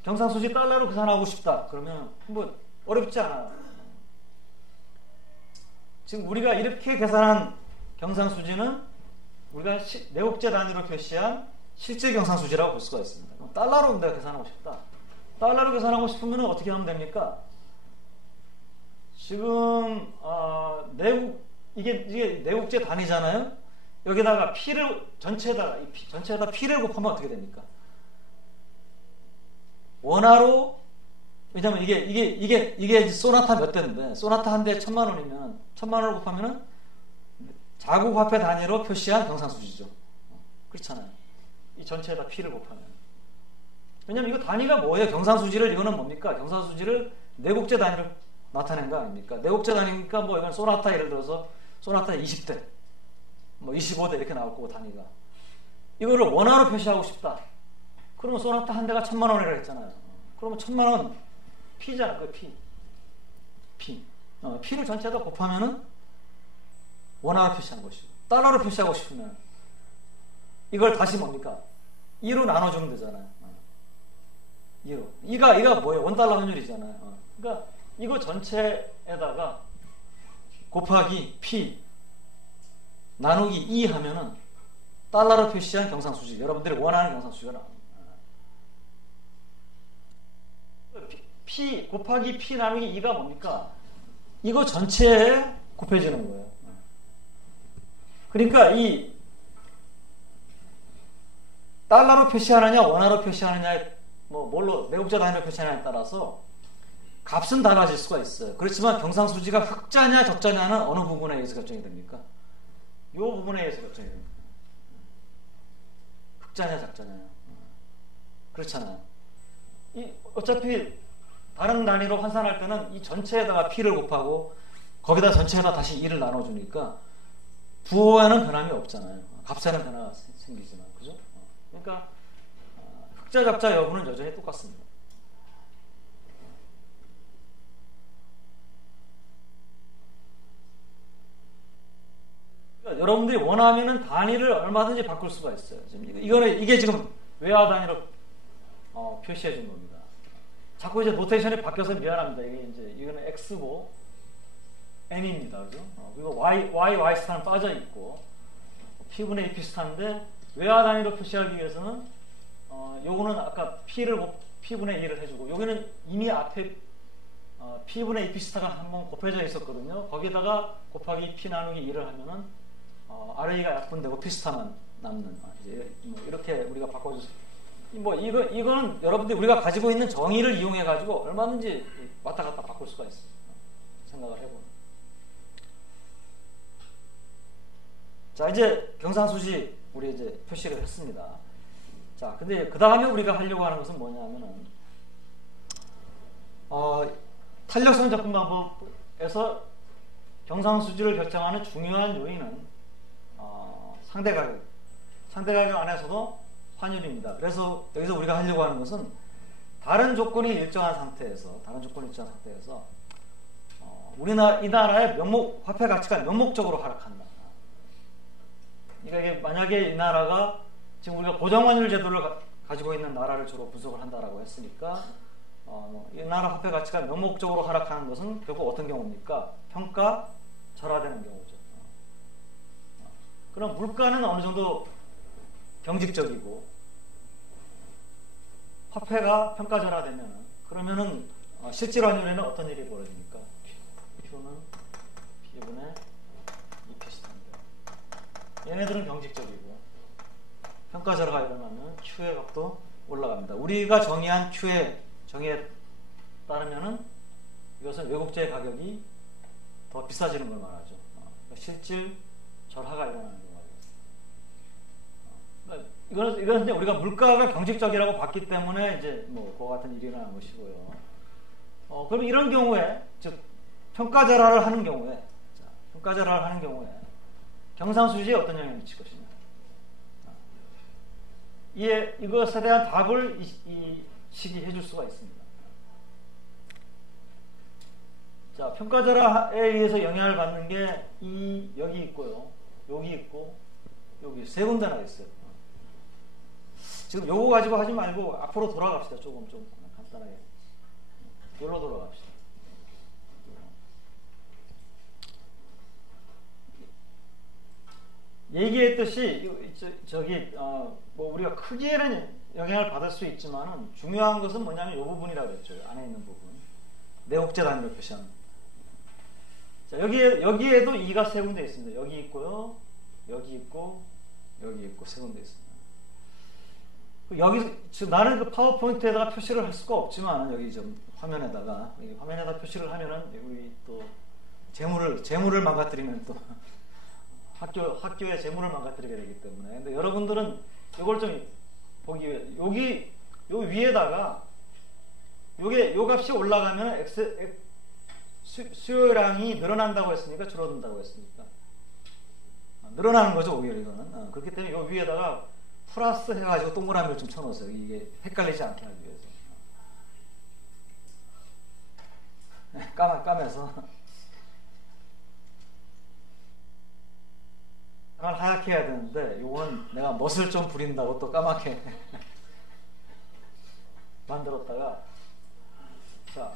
경상수지 달러로 계산하고 싶다. 그러면 뭐 어렵지 않아요. 지금 우리가 이렇게 계산한 경상수지는 우리가 내국제 단위로 표시한 실제 경상수지라고 볼 수가 있습니다. 달러로 내가 계산하고 싶다. 달러로 계산하고 싶으면 어떻게 하면 됩니까? 지금 이게 내국제 단위잖아요. 여기다가 전체에다 P를 곱하면 어떻게 됩니까? 원화로, 왜냐면 이게 소나타 몇 대인데, 소나타 한 대에 1,000,000원이면 1,000,000원을 곱하면은 자국 화폐 단위로 표시한 경상수지죠. 그렇잖아요. 이 전체에다 P를 곱하면. 왜냐면 이거 단위가 뭐예요? 경상수지를, 이거는 뭡니까? 경상수지를 내국제 단위로 나타낸 거 아닙니까? 내국제 단위니까 뭐 이건 소나타, 예를 들어서 소나타 20대, 뭐 25대 이렇게 나올 거고 단위가. 이거를 원화로 표시하고 싶다. 그러면 소나타 한 대가 1,000,000원이라고 했잖아요. 그러면 1,000,000원 P잖아. 그 P. P를 전체에다 곱하면은 원화로 표시한 것이고, 달러로 표시하고 싶으면 이걸 다시 뭡니까? 2로 나눠주면 되잖아요. 2로. 이가 뭐예요? 원달러 환율이잖아요. 그러니까 이거 전체에다가 곱하기 P 나누기 2 하면은 달러로 표시한 경상수지, 여러분들이 원하는 경상수지가 나옵니다. P 곱하기 P 나누기 2가 뭡니까? 이거 전체에 곱해지는 거예요. 그러니까 이 달러로 표시하느냐 원화로 표시하느냐에 뭘로 매국자 단위로 표시하느냐에 따라서 값은 달라질 수가 있어요. 그렇지만 경상수지가 흑자냐 적자냐는 어느 부분에 의해서 결정이 됩니까? 이 부분에 의해서 결정이 됩니다. 흑자냐 적자냐. 그렇잖아요. 어차피 다른 단위로 환산할 때는 이 전체에다가 P를 곱하고 거기다 전체에다 다시 2를 나눠주니까 부호에는 변함이 없잖아요. 값에는 변화가 생기지만. 그죠? 그러니까 흑자 적자 여부는 여전히 똑같습니다. 그러니까 여러분들이 원하면은 단위를 얼마든지 바꿀 수가 있어요. 이게 지금 외화 단위로 표시해 준 겁니다. 자꾸 이제 노테이션이 바뀌어서 미안합니다. 이거는 X고 N입니다. 그죠? 그리고 Y 스타는 빠져 있고 P분의 EP 스타인데 외화 단위로 표시하기 위해서는 요거는 아까 P분의 2를 해주고 여기는 이미 앞에 P분의 EP 스타가 한번 곱해져 있었거든요. 거기다가 곱하기 P 나누기 2를 하면은 RA가 약분되고 P 스타만 남는 이제 이렇게 우리가 바꿔주세요. 이거는 여러분들이 우리가 가지고 있는 정의를 이용해 가지고 얼마든지 왔다 갔다 바꿀 수가 있어요. 생각을 해보면. 자, 이제 경상수지 우리 이제 표시를 했습니다. 자, 근데 그 다음에 우리가 하려고 하는 것은 뭐냐면은 탄력성 접근 방법에서 경상수지를 결정하는 중요한 요인은 상대가격 안에서도 환율입니다. 그래서 여기서 우리가 하려고 하는 것은 다른 조건이 일정한 상태에서 이 나라의 화폐 가치가 명목적으로 하락한다. 그러니까 만약에 이 나라가 지금 우리가 고정환율 제도를 가지고 있는 나라를 주로 분석을 한다라고 했으니까 이 나라 화폐 가치가 명목적으로 하락하는 것은 결국 어떤 경우입니까? 평가 절하되는 경우죠. 그럼 물가는 어느 정도 경직적이고 화폐가 평가절하되면 그러면은 실질 환율에는 어떤 일이 벌어집니까? Q는 P분의 EP 스타입니다. 얘네들은 경직적이고 평가절하가 일어나면 Q의 값도 올라갑니다. 우리가 정의한 Q의 정의에 따르면은 이것은 외국제 가격이 더 비싸지는 걸 말하죠. 실질 절하가 일어나는 걸 말이에요. 이거는 이제 우리가 물가가 경직적이라고 봤기 때문에 이제 그와 같은 일이 일어나는 것이고요. 그럼 이런 경우에, 즉 평가절하를 하는 경우에, 경상수지에 어떤 영향을 미칠 것이냐? 이것에 대한 답을 이 식이 해줄 수가 있습니다. 자, 평가절하에 의해서 영향을 받는 게 여기 있고요, 여기 있고, 여기 세 군데나 있어요. 지금 요거 가지고 하지 말고 앞으로 돌아갑시다. 조금 간단하게. 여기로 돌아갑시다. 얘기했듯이 우리가 크기에는 영향을 받을 수 있지만은 중요한 것은 뭐냐면 이 부분이라고 그랬죠. 안에 있는 부분. 내국제 단위로 표시하는. 자, 여기에도 2가 세 군데 있습니다. 여기 있고요, 여기 있고, 여기 있고 세 군데 있습니다. 지금 나는 그 파워포인트에다가 표시를 할 수가 없지만 여기 좀 화면에다 표시를 하면은 우리 또 재물을 망가뜨리면 또 학교의 재물을 망가뜨리게 되기 때문에. 근데 여러분들은 이걸 좀 보기 위해 요 위에다가 요 값이 올라가면 수요량이 늘어난다고 했으니까 줄어든다고 했으니까 늘어나는 거죠. 오히려 이거는. 그렇기 때문에 요 위에다가 플러스 해가지고 동그라미를 좀 쳐놓으세요. 이게 헷갈리지 않게 하기 위해서. 까매서 하나를 하얗게 해야 되는데 요건 내가 멋을 좀 부린다고 또 까맣게 만들었다가, 자,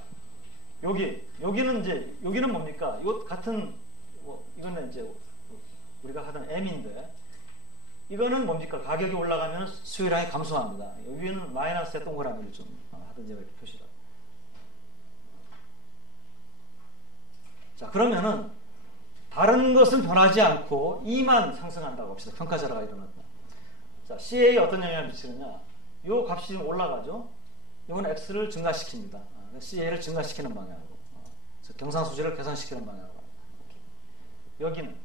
여기는 뭡니까? 이것 같은 이거는 이제 우리가 하던 M인데 이거는 뭡니까? 가격이 올라가면 수요량이 감소합니다. 여기는 마이너스의 동그라미를 좀 하든지 이렇게 표시를. 자, 그러면은 다른 것은 변하지 않고 E만 상승한다고 합시다. 평가절하가 일어났다. 자, CA에 어떤 영향을 미치느냐? 요 값이 지금 올라가죠. 이건 X를 증가시킵니다. CA를 증가시키는 방향으로. 경상수지를 개선시키는 방향으로. 여기는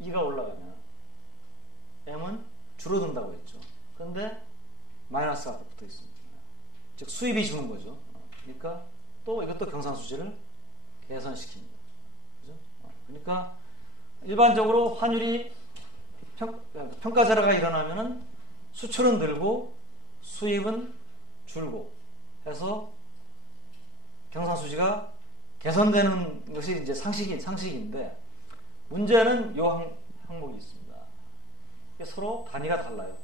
E가 올라가면 M은 줄어든다고 했죠. 그런데 마이너스가 붙어 있습니다. 즉 수입이 주는 거죠. 그러니까 또 이것도 경상수지를 개선시킵니다. 그죠? 그러니까 일반적으로 환율이 평가절하가 일어나면은 수출은 늘고 수입은 줄고 해서 경상수지가 개선되는 것이 이제 상식인데 문제는 이 항목이 있습니다. 서로 단위가 달라요.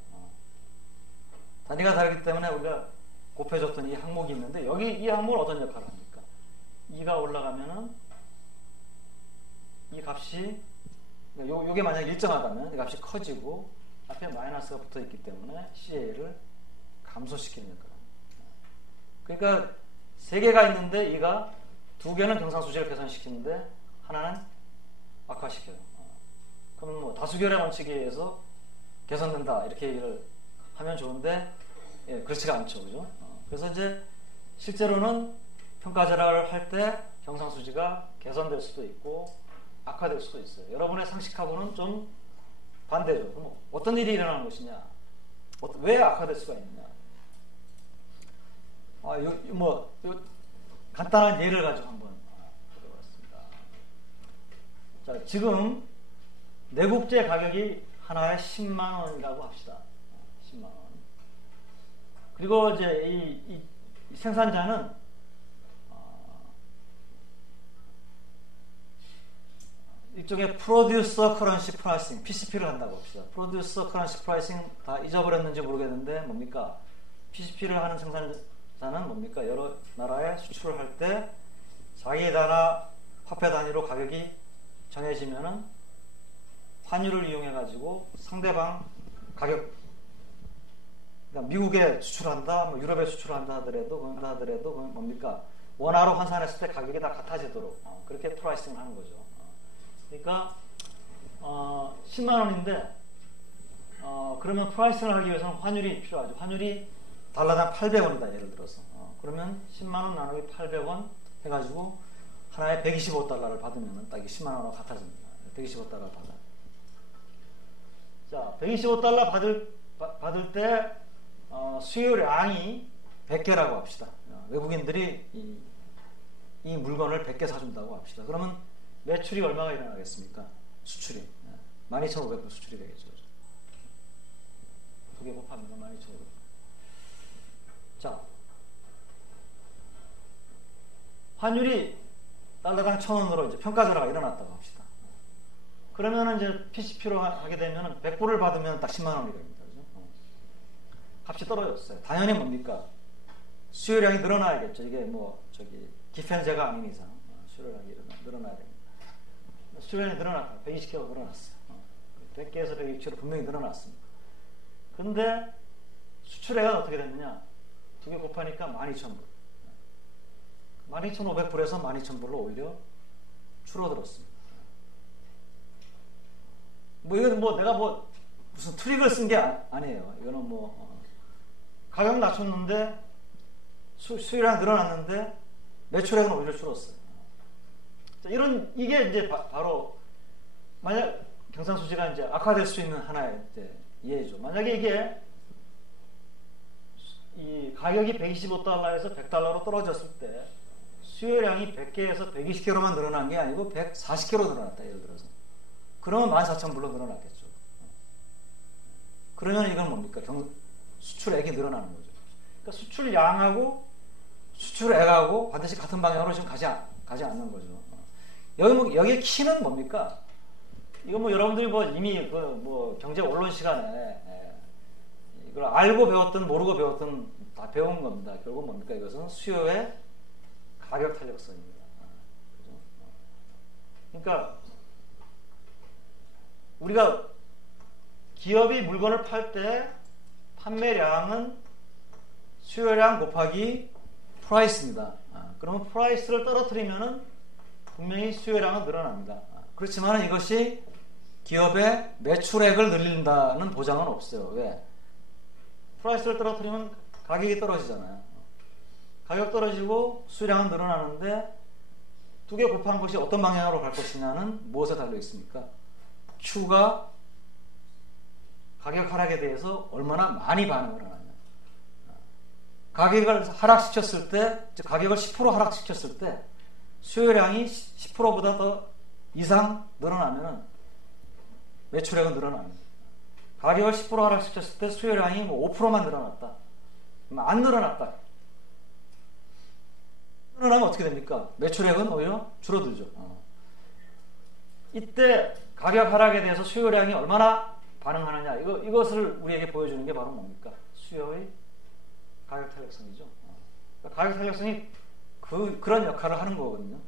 단위가 다르기 때문에 우리가 곱해줬던 이 항목이 있는데 여기 이 항목은 어떤 역할을 합니까? 2가 올라가면은 이 값이 요게 만약 일정하다면 이 값이 커지고 앞에 마이너스가 붙어 있기 때문에 CA를 감소시키는 역할을 합니다. 그러니까 세 개가 있는데 이가 두 개는 경상수지를 개선시키는데 하나는 악화시켜요. 그럼 뭐 다수결의 원칙에 의해서 개선된다 이렇게 얘기를 하면 좋은데 그렇지가 않죠, 그죠? 그래서 이제 실제로는 평가절하를 할 때 경상수지가 개선될 수도 있고 악화될 수도 있어요. 여러분의 상식하고는 좀 반대죠. 그럼 어떤 일이 일어나는 것이냐? 왜 악화될 수가 있느냐? 간단한 예를 가지고 한번 보겠습니다. 자, 지금 내국제 가격이 하나에 10만 원이라고 합시다. 10만 원. 그리고 이제 이 생산자는 일종의 프로듀서 커런시 프라이싱 PCP를 한다고 합시다. 프로듀서 커런시 프라이싱 다 잊어버렸는지 모르겠는데 뭡니까? PCP를 하는 생산자는 뭡니까? 여러 나라에 수출을 할 때 자기 나라 화폐 단위로 가격이 정해지면은 환율을 이용해 가지고 상대방 가격, 그러니까 미국에 수출한다, 뭐 유럽에 수출한다 하더라도 뭡니까? 원화로 환산했을 때 가격이 다 같아지도록 그렇게 프라이싱을 하는 거죠. 그러니까 10만 원인데 그러면 프라이싱을 하기 위해서는 환율이 필요하죠. 환율이 달러당 800원이다 예를 들어서. 그러면 10만 원 나누기 800원 해가지고 하나에 125달러를 받으면 딱 10만 원하고 같아집니다. 125달러 받아. 자, 125달러 받을 때 수요량이 100개라고 합시다. 외국인들이 이 물건을 100개 사준다고 합시다. 그러면 매출이 얼마가 일어나겠습니까? 수출이 12,500불 수출이 되겠죠. 두 개 곱하면 12,500불. 자, 환율이 달러당 1,000원으로 이제 평가절하가 일어났다고 합시다. 그러면은 이제 PCP로 하게 되면은 100불을 받으면 딱 10만 원이 됩니다. 그죠? 값이 떨어졌어요. 당연히 뭡니까? 수요량이 늘어나야겠죠. 이게 기펜제가 아닌 이상 수요량이 늘어나야 됩니다. 수요량이 늘어났다. 120개가 늘어났어요. 100개에서 120개로 분명히 늘어났습니다. 근데 수출액은 어떻게 됐느냐? 두 개 곱하니까 12,000불. 12,500불에서 12,000불로 오히려 줄어들었습니다. 이건 내가 무슨 트릭을 쓴 게 아니에요. 이거는 가격 낮췄는데 수요량 늘어났는데 매출액은 오히려 줄었어요. 자, 이게 이제 바로 만약 경상수지가 이제 악화될 수 있는 하나의 이제 예죠. 만약에 이게 이 가격이 125달러에서 100달러로 떨어졌을 때 수요량이 100개에서 120개로만 늘어난 게 아니고 140개로 늘어났다 예를 들어서. 그러면 14,000불로 늘어났겠죠. 그러면 이건 뭡니까? 수출액이 늘어나는 거죠. 그러니까 수출량하고 수출액하고 반드시 같은 방향으로 지금 가지 않는 거죠. 여기의 키는 뭡니까? 이거 여러분들이 이미 경제 언론 시간에 이걸 알고 배웠든 모르고 배웠든 다 배운 겁니다. 결국 뭡니까? 이것은 수요의 가격 탄력성입니다. 그죠? 그러니까 우리가 기업이 물건을 팔 때 판매량은 수요량 곱하기 프라이스입니다. 그러면 프라이스를 떨어뜨리면은 분명히 수요량은 늘어납니다. 그렇지만 이것이 기업의 매출액을 늘린다는 보장은 없어요. 왜? 프라이스를 떨어뜨리면 가격이 떨어지잖아요. 가격 떨어지고 수요량은 늘어나는데 두 개 곱한 것이 어떤 방향으로 갈 것이냐는 무엇에 달려 있습니까? Q가 가격 하락에 대해서 얼마나 많이 반응을 하느냐. 가격을 하락시켰을 때, 즉 가격을 10% 하락시켰을 때 수요량이 10%보다 더 이상 늘어나면 매출액은 늘어납니다. 가격을 10% 하락시켰을 때 수요량이 뭐 5%만 늘어났다. 안 늘어났다. 늘어나면 어떻게 됩니까? 매출액은 오히려 줄어들죠. 이때 가격 하락에 대해서 수요량이 얼마나 반응하느냐. 이것을 우리에게 보여주는 게 바로 뭡니까? 수요의 가격 탄력성이죠. 가격 탄력성이 그런 역할을 하는 거거든요.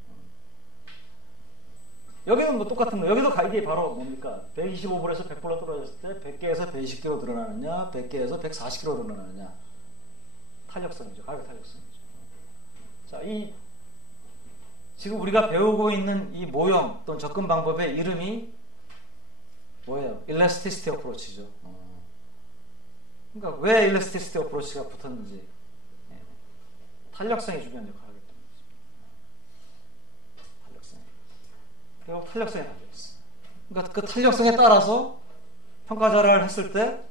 여기는 뭐 똑같은 거. 여기도 이게 바로 뭡니까? 125불에서 100불로 떨어졌을 때 100개에서 120kg 늘어나느냐, 100개에서 140kg 늘어나느냐. 탄력성이죠. 가격 탄력성이죠. 자, 지금 우리가 배우고 있는 이 모형 또는 접근 방법의 이름이 뭐예요? Elasticity Approach죠. 그러니까 왜 Elasticity Approach가 붙었는지. 탄력성이 중요한 역할을 하기 때문이죠. 탄력성. 결국 탄력성에 달려있어요. 그러니까 그 탄력성에 따라서 평가절하를 했을 때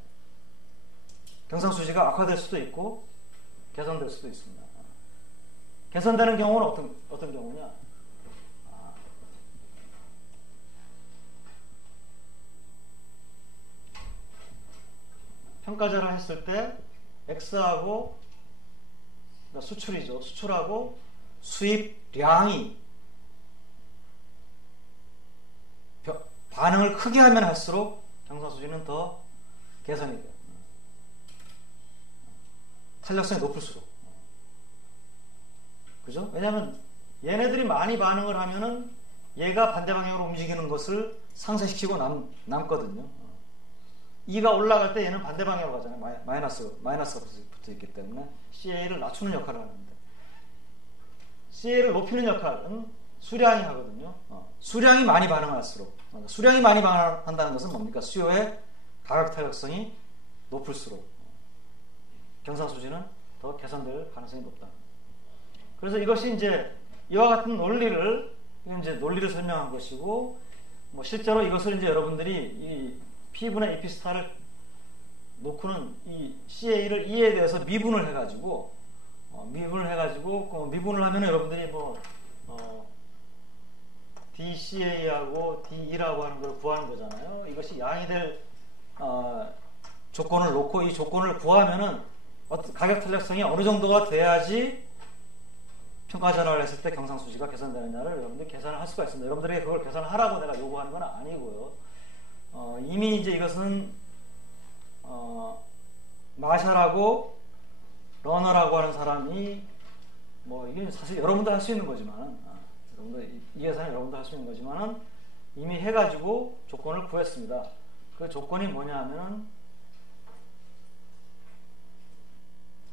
경상수지가 악화될 수도 있고 개선될 수도 있습니다. 개선되는 경우는 어떤 경우냐? 평가절하 했을 때 X하고 그러니까 수출이죠. 수출하고 수입량이 반응을 크게 하면 할수록 경상수지는 더 개선이 돼요. 탄력성이 높을수록. 그죠? 왜냐하면 얘네들이 많이 반응을 하면은 얘가 반대 방향으로 움직이는 것을 상쇄시키고 남거든요. 2가 올라갈 때 얘는 반대 방향으로 가잖아요. 마이너스가 붙어 있기 때문에 CA를 낮추는 역할을 하는데 CA를 높이는 역할은 수량이 하거든요. 수량이 많이 반응할수록 수량이 많이 반응한다는 것은 뭡니까? 수요의 가격 탄력성이 높을수록 경상수지는 더 개선될 가능성이 높다. 그래서 이것이 이제 이와 같은 논리를 설명한 것이고, 뭐 실제로 이것을 이제 여러분들이 이 P분의 E피스타를 놓고는 이 CA를 E에 대해서 미분을 해가지고 미분을 하면 여러분들이 DCA하고 DE라고 하는 걸 구하는 거잖아요. 이것이 양이 될 조건을 놓고 이 조건을 구하면은 가격 탄력성이 어느 정도가 돼야지 평가절하를 했을 때 경상수지가 개선되느냐를 여러분들이 계산을 할 수가 있습니다. 여러분들이 그걸 계산하라고 내가 요구하는 건 아니고요. 이미 이제 이것은 마샬하고 러너라고 하는 사람이 이게 사실 여러분도 할 수 있는 거지만 이 계산은 여러분도 할 수 있는 거지만은 이미 해가지고 조건을 구했습니다. 그 조건이 뭐냐 하면은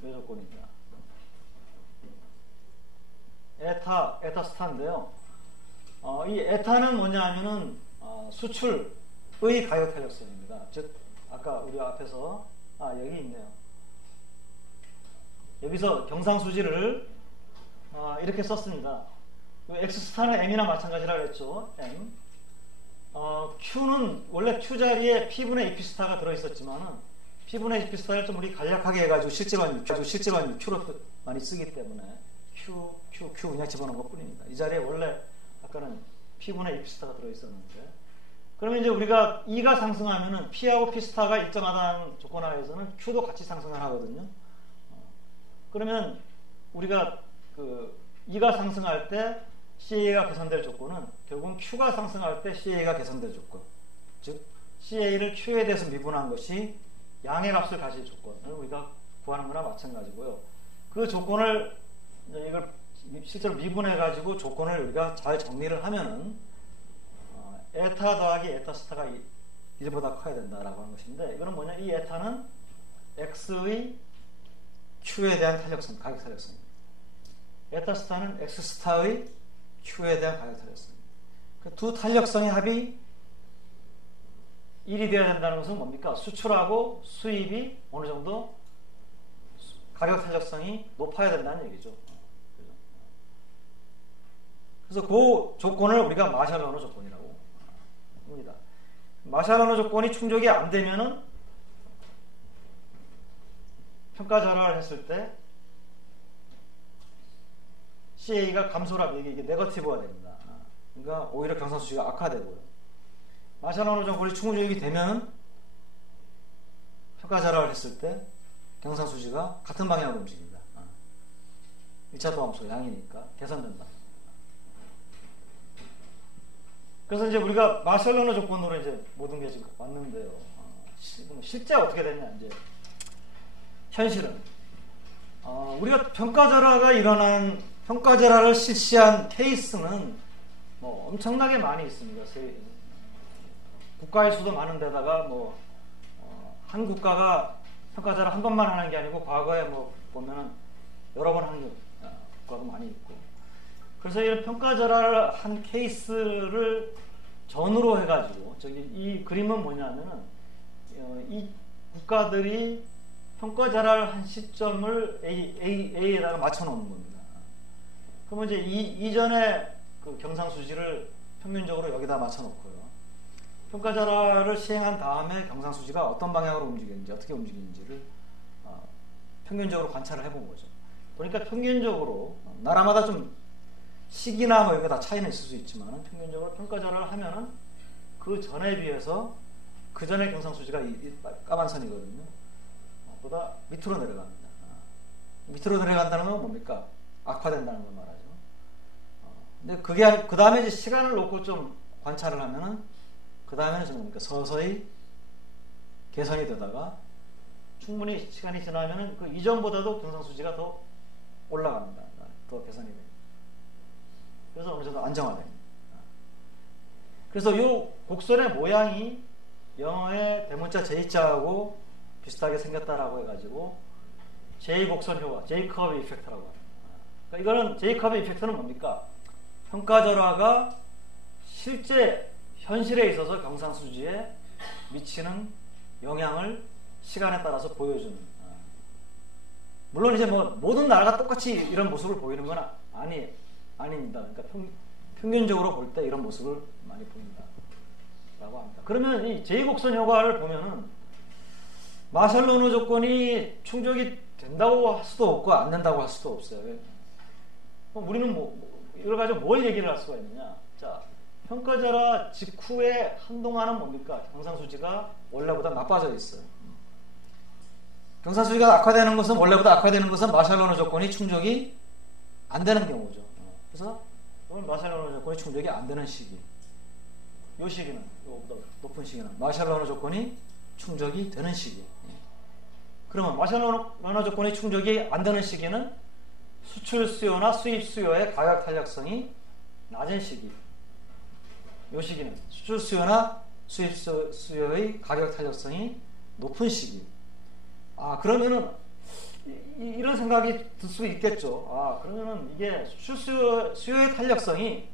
이 조건입니다. 에타 스타인데요. 이 에타는 뭐냐 하면은 수출의 가격 탄력성입니다. 즉 아까 우리 앞에서 여기 있네요. 여기서 경상수지를 이렇게 썼습니다. X스타는 M이나 마찬가지라고 했죠. M. Q는 원래 Q 자리에 P분의 E피스타가 들어있었지만은 P분의 E피스타를 좀 우리 간략하게 해가지고 실제로는 Q로 많이 쓰기 때문에 Q 그냥 집어넣은 것 뿐입니다. 이 자리에 원래 아까는 P분의 E피스타가 들어있었는데, 그러면 이제 우리가 E가 상승하면은 P하고 P스타가 일정하다는 조건 하에서는 Q도 같이 상승을 하거든요. 그러면 우리가 E가 상승할 때 CA가 개선될 조건은 결국은 Q가 상승할 때 CA가 개선될 조건, 즉 CA를 Q에 대해서 미분한 것이 양의 값을 가질 조건을 우리가 구하는 거나 마찬가지고요. 그 조건을 이걸 실제로 미분해 가지고 조건을 우리가 잘 정리를 하면은 에타 더하기 에타 스타가 1보다 커야 된다라고 하는 것인데, 이거는 뭐냐? 이 에타는 X의 Q에 대한 탄력성, 가격 탄력성입니다. 에타 스타는 X 스타의 Q에 대한 가격 탄력성. 그 두 탄력성의 합이 1이 되어야 된다는 것은 뭡니까? 수출하고 수입이 어느 정도 가격 탄력성이 높아야 된다는 얘기죠. 그래서 그 조건을 우리가 마샬-러너 조건이라고 합니다. 마샬-러너 조건이 충족이 안 되면은 평가절하를 했을 때 CA가 감소라고 이게 네거티브가 됩니다. 그러니까 오히려 경상수지가 악화되고요. 마샬-러너 조건이 충족이 되면 평가절하를 했을 때 경상수지가 같은 방향으로 움직입니다. 1차 도함수 양이니까 개선된다. 그래서 이제 우리가 마샬-러너 조건으로 이제 모든 게 지금 왔는데요. 실제 어떻게 됐냐, 이제. 현실은. 우리가 평가절하가 일어난, 평가절하를 실시한 케이스는 뭐 엄청나게 많이 있습니다. 국가의 수도 많은 데다가 뭐, 한 국가가 평가절하 한 번만 하는 게 아니고 과거에 뭐 보면은 여러 번 하는 국가도 많이 있고. 그래서 이런 평가절하를 한 케이스를 전후로 해가지고, 이 그림은 뭐냐면은, 이 국가들이 평가절하를 한 시점을 A에다가 맞춰놓는 겁니다. 그러면 이제 이전에 그 경상수지를 평균적으로 여기다 맞춰놓고요. 평가절하를 시행한 다음에 경상수지가 어떤 방향으로 움직이는지, 어떻게 움직이는지를 평균적으로 관찰을 해본 거죠. 그러니까 평균적으로, 나라마다 좀 시기나 뭐 이거 다 차이는 있을 수 있지만 평균적으로 평가절하를 하면은 그 전에 비해서 그 전에 경상수지가 이 까만 선이거든요. 보다 밑으로 내려갑니다. 밑으로 내려간다는 건 뭡니까? 악화된다는 걸 말하죠. 근데 그게 그 다음에 이제 시간을 놓고 좀 관찰을 하면은 그 다음에는 좀 뭡니까? 서서히 개선이 되다가 충분히 시간이 지나면은 그 이전보다도 경상수지가 더 올라갑니다. 더 개선이 됩니다. 그래서 어느 정도 안정화됩니다. 그래서 이 곡선의 모양이 영어의 대문자 J자하고 비슷하게 생겼다라고 해가지고 J곡선 효과, 제이컵 이펙트라고 합니다. 그러니까 이거는 제이컵 이펙트는 뭡니까? 평가절하가 실제 현실에 있어서 경상수지에 미치는 영향을 시간에 따라서 보여주는. 물론 이제 뭐 모든 나라가 똑같이 이런 모습을 보이는 건 아닙니다. 그러니까 평균적으로 볼 때 이런 모습을 많이 보인다라고 합니다. 그러면 이 제2곡선 효과를 보면은 마샬-러너 조건이 충족이 된다고 할 수도 없고 안 된다고 할 수도 없어요. 우리는 여러 가지 뭘 얘기를 할 수가 있느냐? 자, 평가절하 직후에 한동안은 뭡니까? 경상수지가 원래보다 나빠져 있어요. 경상수지가 악화되는 것은 원래보다 악화되는 것은 마샬-러너 조건이 충족이 안 되는 경우죠. 그래서 이건 마샬-러너 조건이 충족이 안 되는 시기. 이 시기는, 이거보다 높은 시기는 마샬-러너 조건이 충족이 되는 시기. 그러면 마샬-러너 조건이 충족이 안 되는 시기는 수출 수요나 수입 수요의 가격 탄력성이 낮은 시기. 이 시기는 수출 수요나 수입 수요의 가격 탄력성이 높은 시기. 그러면은 이런 생각이 들 수 있겠죠. 그러면은 이게 수출 수요의 탄력성이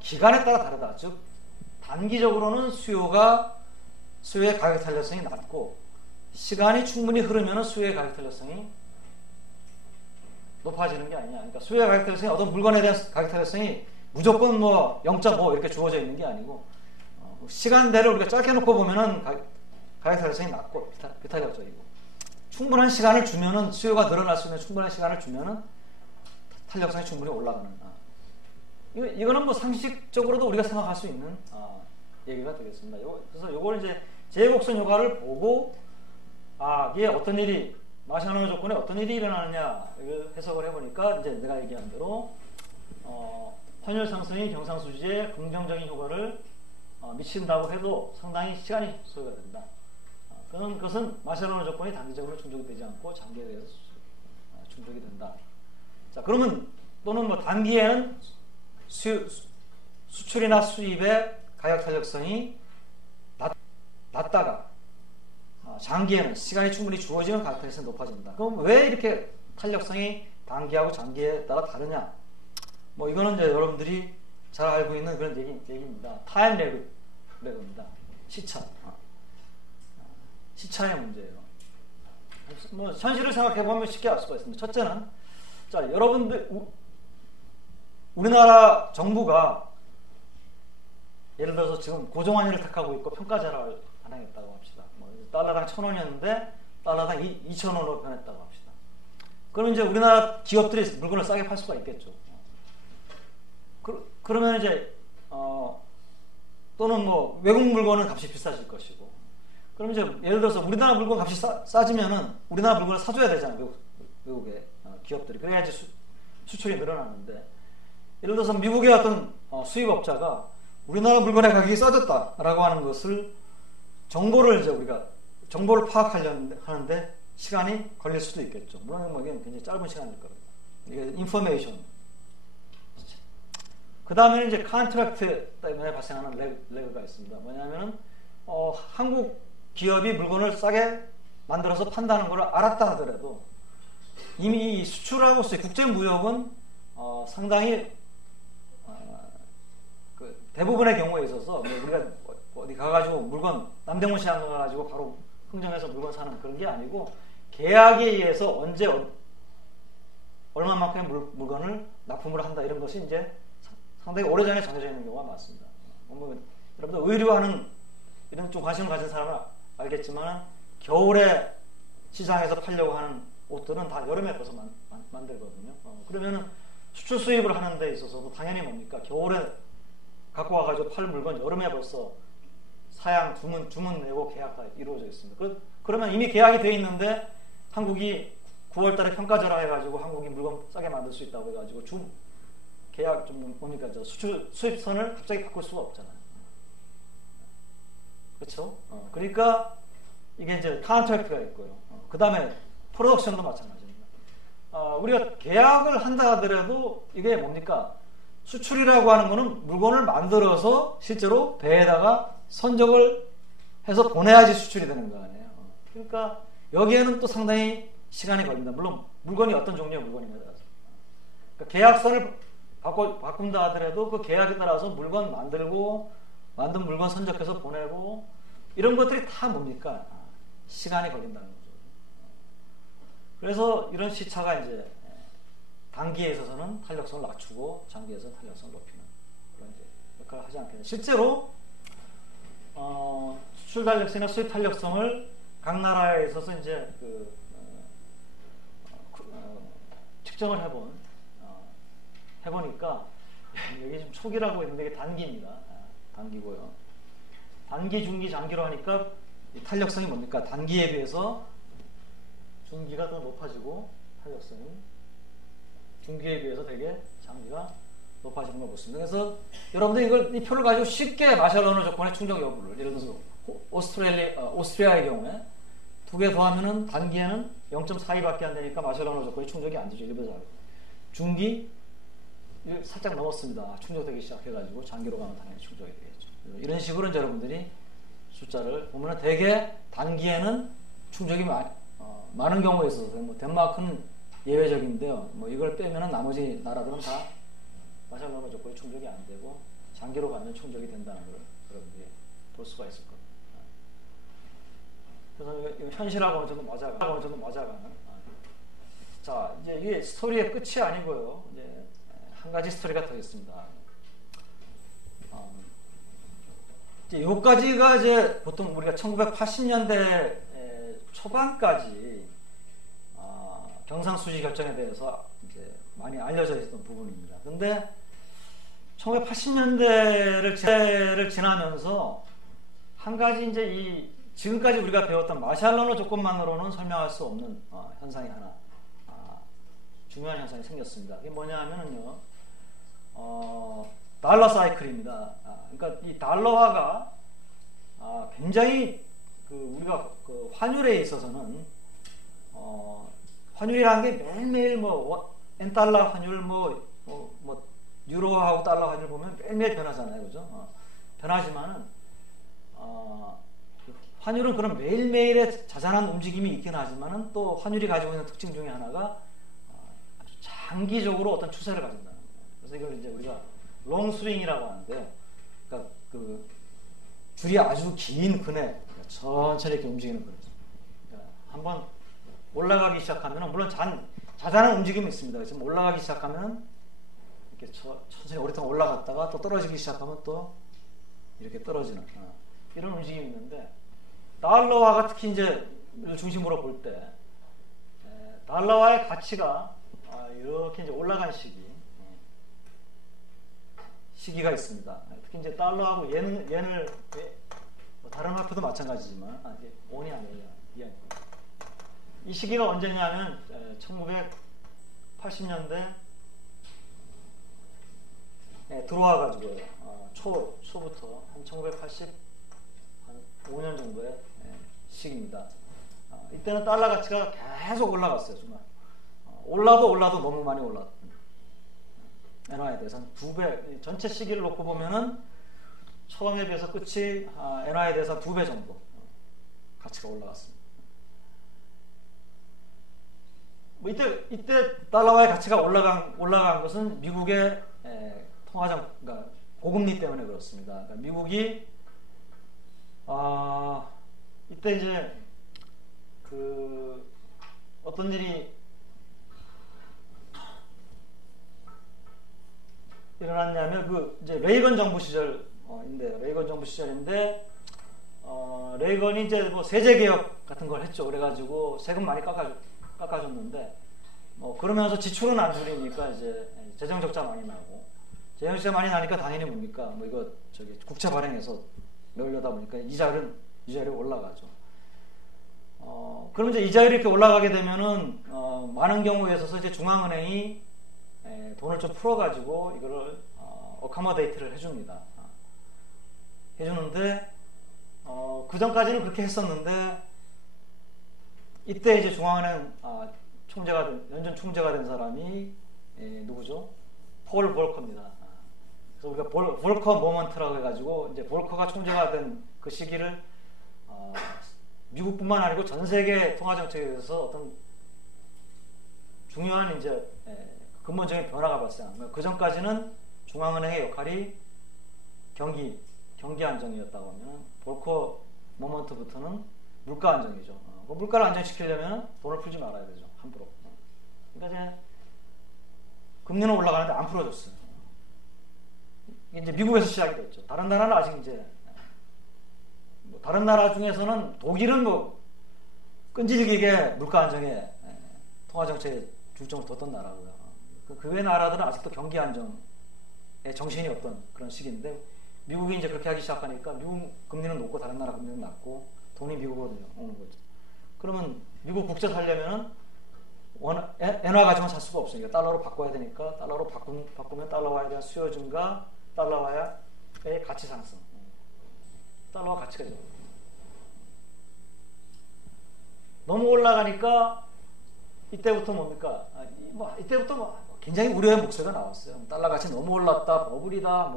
기간에 따라 다르다. 즉 단기적으로는 수요의 가격 탄력성이 낮고 시간이 충분히 흐르면은 수요의 가격 탄력성이 높아지는 게 아니냐. 그러니까 수요의 가격 탄력성이 어떤 물건에 대한 가격 탄력성이 무조건 뭐 0.5 이렇게 주어져 있는 게 아니고 시간대를 우리가 짧게 놓고 보면은 가격 탄력성이 낮고 비탄력적이고 충분한 시간을 주면은 수요가 늘어날 수 있는 충분한 시간을 주면은 탄력성이 충분히 올라가는. 이거는 뭐 상식적으로도 우리가 생각할 수 있는 얘기가 되겠습니다. 그래서 요걸 이제 제 곡선 효과를 보고 이게 어떤 일이 마샬-러너 조건에 어떤 일이 일어나느냐 해석을 해보니까 이제 내가 얘기한 대로 환율 상승이 경상수지에 긍정적인 효과를 미친다고 해도 상당히 시간이 소요가 된다. 그런 것은 마샬-러너 조건이 단기적으로 충족이 되지 않고 장기에 대해서 충족이 된다. 자, 그러면 또는 뭐 단기에는 수출이나 수입의 가격 탄력성이 낮다가 장기에는 시간이 충분히 주어지면 가격 탄력성이 높아진다. 그럼 왜 이렇게 탄력성이 단기하고 장기에 따라 다르냐? 뭐 이거는 이제 여러분들이 잘 알고 있는 그런 얘기입니다. 타임 레그입니다. 시차의 문제예요. 뭐 현실을 생각해 보면 쉽게 알 수가 있습니다. 첫째는 자 여러분들 우리나라 정부가 예를 들어서 지금 고정환율을 택하고 있고 평가절하를 안 하겠다고 합시다. 뭐 달러당 1,000원이었는데 달러당 2,000원으로 변했다고 합시다. 그럼 이제 우리나라 기업들이 물건을 싸게 팔 수가 있겠죠. 그러면 이제 또는 뭐 외국 물건은 값이 비싸질 것이고. 그럼 이제 예를 들어서 우리나라 물건 값이 싸지면은 우리나라 물건을 사줘야 되잖아요. 외국의 기업들이. 그래야지 수출이 늘어나는데 예를 들어서 미국의 어떤 수입업자가 우리나라 물건의 가격이 싸졌다라고 하는 것을 우리가 정보를 파악하는데 시간이 걸릴 수도 있겠죠. 물론 뭐 이게 굉장히 짧은 시간일 겁니다. 이게 인포메이션. 그 다음에 이제 컨트랙트 때문에 발생하는 레그가 있습니다. 뭐냐면은 한국 기업이 물건을 싸게 만들어서 판다는 걸 알았다 하더라도 이미 수출하고서의 국제 무역은 상당히 그 대부분의 경우에 있어서 우리가 어디 가가지고 물건 남대문 시장 가가지고 바로 흥정해서 물건 사는 그런 게 아니고 계약에 의해서 언제 얼마만큼의 물건을 납품을 한다 이런 것이 이제 상당히 오래전에 정해져 있는 경우가 많습니다. 여러분들 의류하는 이런 좀 관심을 가진 사람은 알겠지만 겨울에 시장에서 팔려고 하는 옷들은 다 여름에 벌써 만들거든요. 그러면은 수출 수입을 하는 데 있어서도 당연히 뭡니까? 겨울에 갖고 와가지고 팔 물건 여름에 벌써 사양 주문 내고 계약가 이루어져 있습니다. 그러면 이미 계약이 돼 있는데 한국이 9월달에 평가절하 해가지고 한국이 물건 싸게 만들 수 있다고 해가지고 계약 좀 뭡니까? 수출 수입선을 갑자기 바꿀 수가 없잖아요. 그렇죠? 그러니까 이게 이제 컨트랙트가 있고요. 그 다음에 프로덕션도 마찬가지입니다. 우리가 계약을 한다 하더라도 이게 뭡니까? 수출이라고 하는 거는 물건을 만들어서 실제로 배에다가 선적을 해서 보내야지 수출이 되는 거 아니에요. 그러니까 여기에는 또 상당히 시간이 걸립니다. 물론 물건이 어떤 종류의 물건이냐에 따라서. 그러니까 계약서를 바꾼다 하더라도 그 계약에 따라서 물건 만든 물건 선적해서 보내고 이런 것들이 다 뭡니까? 시간이 걸린다는 거죠. 그래서 이런 시차가 이제 단기에 있어서는 탄력성을 낮추고 장기에서는 탄력성을 높이는 그런 이제 역할을 하지 않겠냐. 실제로 수출 탄력성이나 수입 탄력성을 각 나라에 있어서 이제 측정을 해보니까 여기 좀 초기라고 있는데 이게 단기입니다. 단기고요. 단기, 중기, 장기로 하니까 이 탄력성이 뭡니까? 단기에 비해서 중기가 더 높아지고 탄력성이 중기에 비해서 되게 장기가 높아지는 걸 보습니다. 그래서 여러분들 이 표를 가지고 쉽게 마샬 언어 조건의 충족 여부를 예를 들어서 오스트리아의 경우에 2개 더하면은 단기에는 0.42밖에 안 되니까 마샬 언어 조건이 충족이 안 되죠. 일부러 중기 살짝 넘었습니다. 충족되기 시작해가지고 장기로 가면 당연히 충족이 되겠죠. 이런 식으로 이제 여러분들이 숫자를 보면 되게 단기에는 충족이 많은 경우에 있어서 뭐 덴마크는 예외적인데요. 뭐 이걸 빼면은 나머지 나라들은 다 마샬 언어 조건이 충족이 안 되고 장기로 가면 충족이 된다는 걸 여러분들이 볼 수가 있을 겁니다. 그래서 현실하고는 좀 맞아가는. 자, 이제 이게 스토리의 끝이 아니고요. 이제 한 가지 스토리가 더 있습니다. 이제 여기까지가 이제 보통 우리가 1980년대 초반까지 경상수지 결정에 대해서 이제 많이 알려져 있었던 부분입니다. 근데 1980년대를 지나면서 한 가지 이제 지금까지 우리가 배웠던 마샬 언어 조건만으로는 설명할 수 없는 현상이 하나 중요한 현상이 생겼습니다. 이게 뭐냐 하면은요, 달러 사이클입니다. 그러니까 이 달러화가 굉장히 우리가 환율에 있어서는 환율이라는 게 매일매일 엔달러 환율 유로하고 달러 환율 보면 매일매일 변하잖아요, 그죠? 변하지만은 환율은 그런 매일매일의 자잘한 움직임이 있긴 하지만은 또 환율이 가지고 있는 특징 중에 하나가 아주 장기적으로 어떤 추세를 가진다는 거예요. 그래서 이걸 이제 우리가 롱 스윙이라고 하는데, 그러니까 그 줄이 아주 긴 그네, 그러니까 천천히 이렇게 움직이는 거죠. 그러니까 한번 올라가기 시작하면, 물론 자잘한 움직임이 있습니다. 지금 올라가기 시작하면 이렇게 천천히 오랫동안 올라갔다가 또 떨어지기 시작하면 또 이렇게 떨어지는 이런 움직임이 있는데, 달러화가 특히 이제 중심으로 볼 때 달러화의 가치가 이렇게 이제 올라간 시기가 있습니다. 특히 이제 달러하고 yen을 다른 화폐도 마찬가지지만 이게 원이 아니에요. yen. 이 시기가 언제냐면 1980년대 들어와가지고요. 초부터 한 1985년 정도의 시기입니다. 이때는 달러 가치가 계속 올라갔어요. 정말 올라도 너무 많이 올랐습니다. 엔화에 대해서 한 2배, 전체 시기를 놓고 보면은 처음에 비해서 끝이 엔화에 대해서 2배 정도 가치가 올라갔습니다. 뭐 이때 달러화의 가치가 올라간 것은 미국의 통화정, 그러니까 고금리 때문에 그렇습니다. 그러니까 미국이 이때 이제 그 어떤 일이 일어났냐면 그 이제 레이건 정부 시절인데 레이건이 이제 뭐 세제 개혁 같은 걸 했죠. 그래가지고 세금 많이 깎아줬는데 그러면서 지출은 안 줄이니까 이제 재정 적자 많이 나고, 재정 적자 많이 나니까 당연히 뭡니까? 뭐 이거 국채 발행해서 메우려다 보니까 이자율이 올라가죠. 그럼 이제 이자율이 이렇게 올라가게 되면은 많은 경우에 있어서 이제 중앙은행이 돈을 좀 풀어가지고 이거를 어카모데이트를 해줍니다. 해주는데 그 전까지는 그렇게 했었는데, 이때 이제 중앙은행 연준 총재가 된 사람이 누구죠? 폴 볼커입니다. 그래서 우리가 볼커 모먼트라고 해가지고, 이제 볼커가 총재가 된 그 시기를 미국뿐만 아니고 전 세계 통화 정책에 대해서 어떤 중요한 이제 근본적인 변화가 발생한. 그 전까지는 중앙은행의 역할이 경기 안정이었다고 하면, 볼커 모먼트부터는 물가 안정이죠. 물가를 안정시키려면 돈을 풀지 말아야 되죠. 함부로. 그러니까 이제 금리는 올라가는데 안 풀어줬어요. 이제 미국에서 시작이 됐죠. 다른 나라는 아직 이제 다른 나라 중에서는 독일은 뭐 끈질기게 물가 안정에 통화 정책에 중점을 뒀던 나라고요. 그 외 나라들은 아직도 경기 안정에 정신이 없던 그런 시기인데, 미국이 이제 그렇게 하기 시작하니까 미국 금리는 높고 다른 나라 금리는 낮고 돈이 미국으로 오는 거죠. 그러면 미국 국채 살려면 엔화 가지고는 살 수가 없으니까 달러로 바꿔야 되니까, 달러로 바꾸면 달러화에 대한 수요 증가, 달러화의 가치 상승, 달러화 가치가 너무 올라가니까 이때부터 뭡니까? 이때부터 굉장히 우려의 목소리가 나왔어요. 달러 가치 너무 올랐다, 버블이다,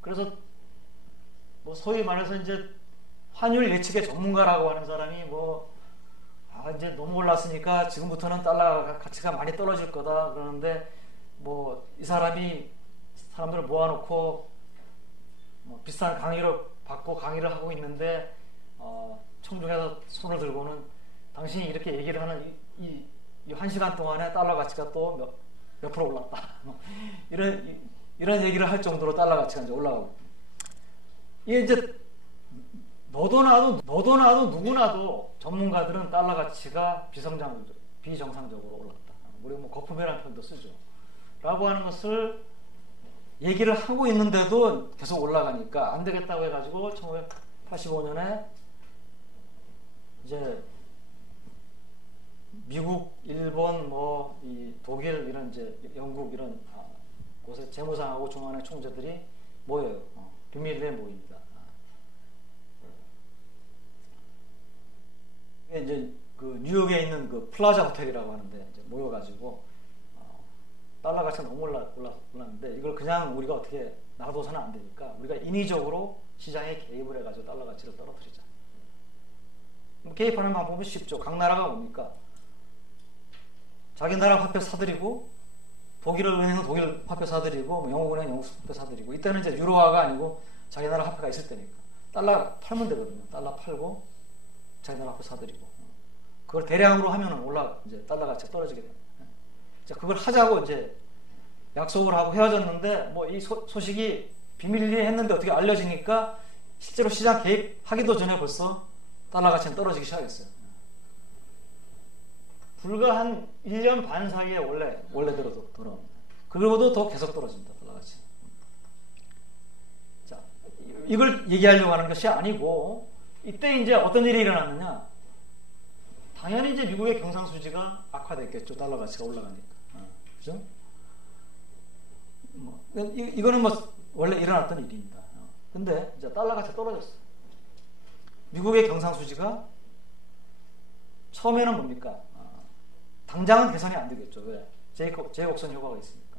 그래서 소위 말해서 이제 환율 예측의 전문가라고 하는 사람이 이제 너무 올랐으니까 지금부터는 달러 가치가 많이 떨어질 거다 그러는데, 이 사람이 사람들을 모아놓고 비싼 강의를 받고 강의를 하고 있는데, 청중에서 손을 들고는 당신이 이렇게 얘기를 하는 이 1시간 동안에 달러 가치가 또 몇 프로 올랐다. 이런 얘기를 할 정도로 달러 가치가 이제 올라가고. 이게 이제 너도 나도 누구나도 전문가들은 달러 가치가 비정상적으로 올랐다. 우리 거품이라는 표현도 쓰죠. 라고 하는 것을 얘기를 하고 있는데도 계속 올라가니까 안 되겠다고 해가지고 1985년에 이제 미국, 일본, 이 독일 이런 이제 영국 이런 곳에 재무상하고 중앙은행 총재들이 모여요. 비밀리에 모입니다. 이제 그 뉴욕에 있는 그 플라자 호텔이라고 하는데 이제 모여가지고 달러 가치가 너무 올랐는데, 이걸 그냥 우리가 어떻게 놔둬서는 안 되니까 우리가 인위적으로 시장에 개입을 해가지고 달러 가치를 떨어뜨리자. 개입하는 방법은 쉽죠. 각 나라가 뭡니까? 자기 나라 화폐 사들이고 독일 은행은 독일 화폐 사들이고 뭐 영국 은행 영국 화폐 사들이고 이때는 이제 유로화가 아니고 자기 나라 화폐가 있을 때니까 달러 팔면 되거든요. 달러 팔고 자기 나라 화폐 사들이고 그걸 대량으로 하면은 이제 달러 가치가 떨어지게 됩니다. 자, 그걸 하자고 이제 약속을 하고 헤어졌는데 뭐 이 소식이 비밀리에 했는데 어떻게 알려지니까 실제로 시장 개입하기도 전에 벌써 달러 가치는 떨어지기 시작했어요. 불과 한 1년 반 사이에 원래대로 돌아옵니다. 그리고도 더 계속 떨어집니다. 달러 가치. 자, 이걸 얘기하려고 하는 것이 아니고 이때 이제 어떤 일이 일어났느냐? 당연히 이제 미국의 경상수지가 악화됐겠죠. 달러 가치가 올라가니까. 그죠? 이거는 뭐 원래 일어났던 일입니다. 근데 이제 달러 가치가 떨어졌어요. 미국의 경상수지가 처음에는 뭡니까? 당장은 개선이 안 되겠죠. 왜? 제곡선 효과가 있으니까.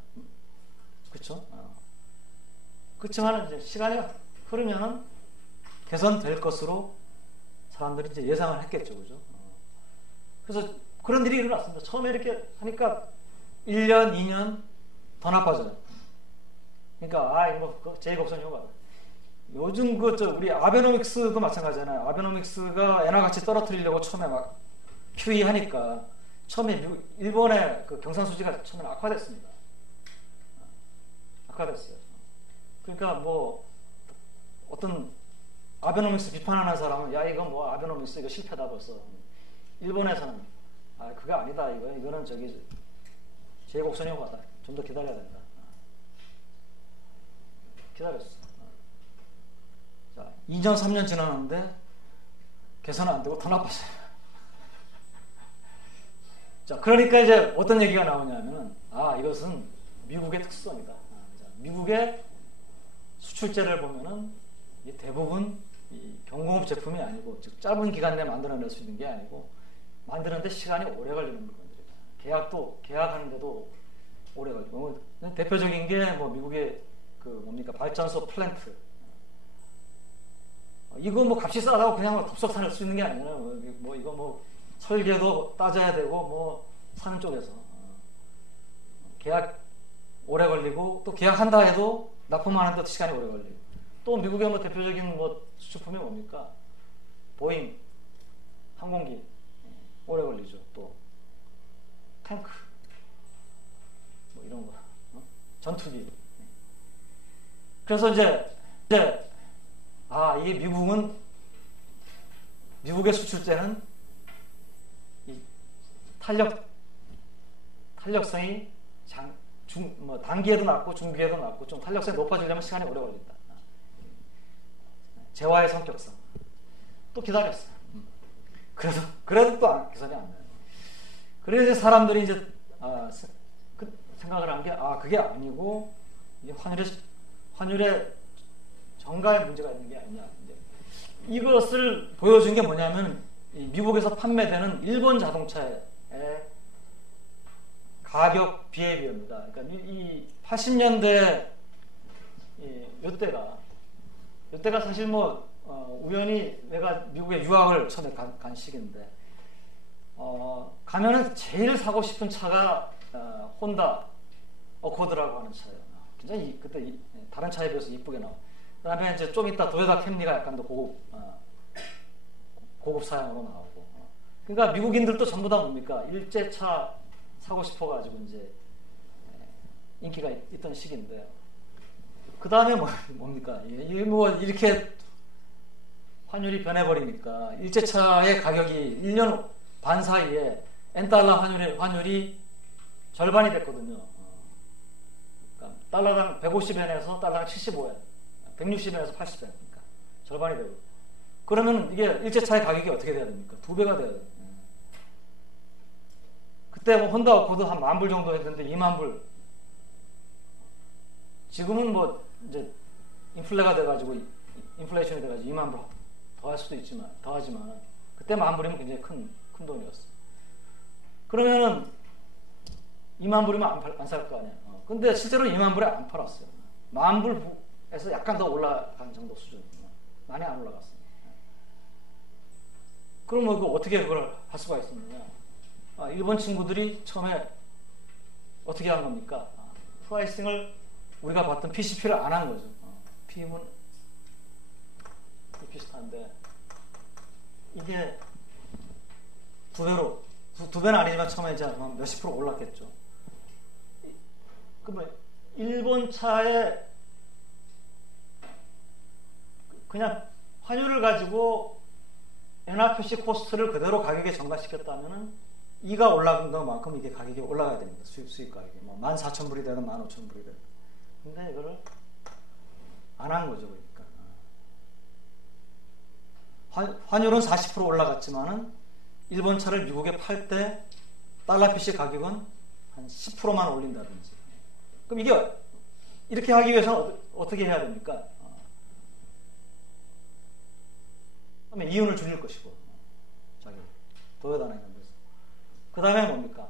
그렇죠? 그렇지만 이제 시간이 흐르면은 개선될 것으로 사람들이 이제 예상을 했겠죠. 그죠? 그래서 그런 일이 일어났습니다. 처음에 이렇게 하니까 1년, 2년 더 나빠져요. 그러니까 뭐 제곡선 효과. 요즘 우리 아베노믹스도 마찬가지잖아요. 아베노믹스가 엔화 가치 떨어뜨리려고 처음에 막 QE 하니까 처음에 일본의 그 경상수지가 처음에 악화됐습니다. 악화됐어요. 그러니까 뭐 어떤 아베노믹스 비판하는 사람은 야 이거 뭐 아베노믹스 이거 실패다 벌써. 일본에서는 그게 아니다 이거는 제곡선 효과다. 좀 더 기다려야 된다. 기다렸어. 자, 2년 3년 지났는데 개선은 안 되고 더 나빠져요. 자, 그러니까 이제 어떤 얘기가 나오냐면은 이것은 미국의 특성이다. 미국의 수출제를 보면은 대부분 경공업 제품이 아니고 즉 짧은 기간 내에 만들어낼 수 있는 게 아니고 만드는데 시간이 오래 걸리는 물건들이다. 계약하는데도 오래 걸리고 대표적인 게 뭐 미국의 발전소 플랜트. 이거 뭐 값이 싸다고 그냥 덥석 살 수 있는 게 아니잖아요. 뭐 이거 뭐 설계도 따져야 되고 뭐 사는 쪽에서 계약 오래 걸리고 또 계약한다 해도 납품하는데도 시간이 오래 걸리고 또 미국의 뭐 대표적인 뭐 수출품이 뭡니까? 보잉 항공기 오래 걸리죠. 또 탱크 뭐 이런 거 전투기. 그래서 이제 이게 미국의 수출제는 이 탄력성이 단기에도 낮고 중기에도 낮고 좀 탄력성이 높아지려면 시간이 오래 걸린다. 재화의 성격상. 또 기다렸어요. 그래도 또 개선이 안 나요. 그래서 이제 사람들이 이제 생각을 한 게 그게 아니고 이게 환율의 정가에 문제가 있는 게 아니냐. 이것을 보여준 게 뭐냐면 미국에서 판매되는 일본 자동차의 가격 비해비입니다. 그러니까 이 80년대 이때가 사실 뭐 우연히 내가 미국에 유학을 처음에 간 시기인데 가면은 제일 사고 싶은 차가 혼다 어코드라고 하는 차예요. 굉장히 그때 다른 차에 비해서 이쁘게 나와. 그다음에 이제 좀 이따 도요타 캠리가 약간 더 고급 사양으로 나오고. 그러니까 미국인들도 전부 다 뭡니까? 일제차 사고 싶어가지고 이제 인기가 있던 시기인데. 그 다음에 뭡니까? 이게 뭐 이렇게 환율이 변해버리니까 일제차의 가격이 1년 반 사이에 엔달러 환율이 절반이 됐거든요. 그러니까 달러당 150엔에서 달러당 75엔, 160엔에서 80엔, 그러니까 절반이 되고. 그러면 이게 일제차의 가격이 어떻게 돼야 됩니까? 2배가 돼야 돼요. 그때 뭐 혼다 어코드 한 10,000불 정도 했는데 20,000불. 지금은 뭐 이제 인플레가 돼가지고 인플레이션이 돼가지고 20,000불 더할 수도 있지만 더하지만 그때 10,000불이면 굉장히 큰 돈이었어. 그러면은 20,000불이면 안 살 거 아니야. 근데 실제로 20,000불에 안 팔았어요. 10,000불에서 약간 더 올라간 정도 수준. 많이 안 올라갔어요. 그럼 뭐 어떻게 그걸 할 수가 있었느냐? 일본 친구들이 처음에 어떻게 한 겁니까? 프라이싱을 우리가 봤던 PCP를 안 한 거죠. PM은 비슷한데 이게 두 배는 아니지만 처음에 이제 몇십 프로 올랐겠죠. 그러면 일본 차에 그냥 환율을 가지고 엔화 표시 코스트를 그대로 가격에 전가시켰다면은 이가 올라간 것만큼 이게 가격이 올라가야 됩니다. 수입 가격이. 뭐 14,000불이 되든 15,000불이 되든. 근데 이거를 안 한 거죠. 그러니까. 환율은 40% 올라갔지만은 일본 차를 미국에 팔 때 달러 표시 가격은 한 10%만 올린다든지. 그럼 이게 이렇게 하기 위해서는 어떻게 해야 됩니까? 그러면 이윤을 줄일 것이고, 자기 도요다나 이런 데서. 그 다음에 뭡니까?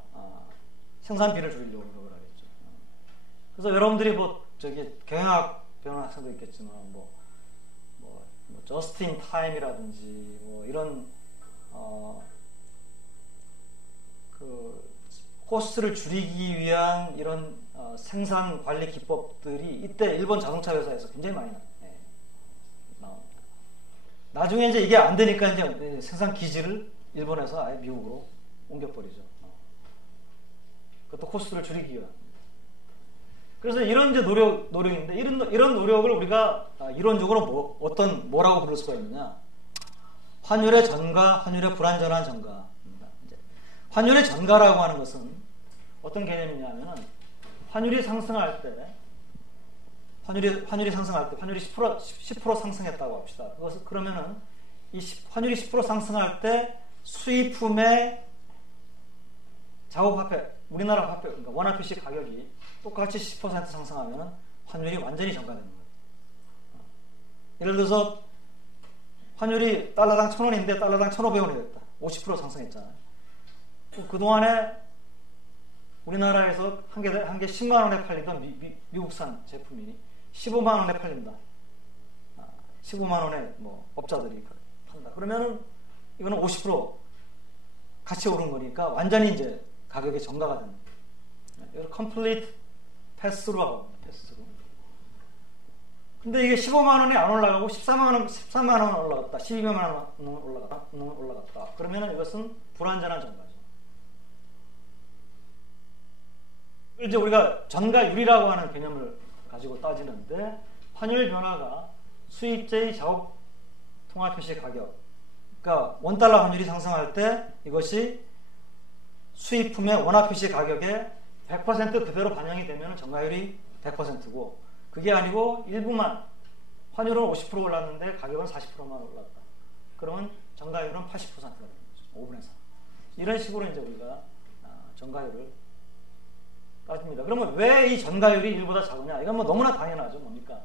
생산비를 줄이려고 노력을 하겠죠. 그래서 여러분들이 경영학 배우는 학생도 있겠지만, 저스트 인 타임이라든지, 이런, 코스트를 줄이기 위한 이런 생산 관리 기법들이 이때 일본 자동차 회사에서 굉장히 많이 나옵니다. 나중에 이제 이게 안 되니까 이제 생산 기지를 일본에서 아예 미국으로 옮겨버리죠. 그것도 코스트를 줄이기 위한. 그래서 이런 이제 노력인데 이런 노력을 우리가 이론적으로 뭐라고 부를 수가 있느냐? 환율의 전가, 환율의 불안전한 전가입니다. 이제 환율의 전가라고 하는 것은 어떤 개념이냐면은 환율이 상승할 때 환율이 10% 상승했다고 합시다. 그러면은 환율이 10% 상승할 때 수입품의 자국화폐, 우리나라 화폐, 그러니까 원화표시 가격이 똑같이 10% 상승하면은 환율이 완전히 전가되는 거예요. 예를 들어서 환율이 달러당 1,000원인데 달러당 1,500원이 됐다. 50% 상승했잖아요. 그동안에 우리나라에서 한 개 10만 원에 팔리던 미국산 제품이 15만 원에 팔린다. 15만 원에 업자들이 판다. 그러면은 이거는 50% 같이 오른 거니까 완전히 이제 가격이 전가가 되는 거예요. 이걸 complete pass-through라고 합니다. pass-through. 근데 이게 15만 원이 안 올라가고 13만 원 올라갔다. 12만 원 올라갔다. 그러면은 이것은 불완전한 전가죠. 이제 우리가 전가율이라고 하는 개념을 가지고 따지는데 환율 변화가 수입제의 자국 통화표시 가격, 그러니까 원달러 환율이 상승할 때 이것이 수입품의 원화표시 가격에 100% 그대로 반영이 되면 전가율이 100%고 그게 아니고 일부만 환율은 50% 올랐는데 가격은 40%만 올랐다. 그러면 전가율은 80%가 되는 거죠. 5분의 3. 이런 식으로 이제 우리가 전가율을 따집니다. 그러면 왜 이 전가율이 1보다 작으냐? 이건 너무나 당연하죠. 뭡니까?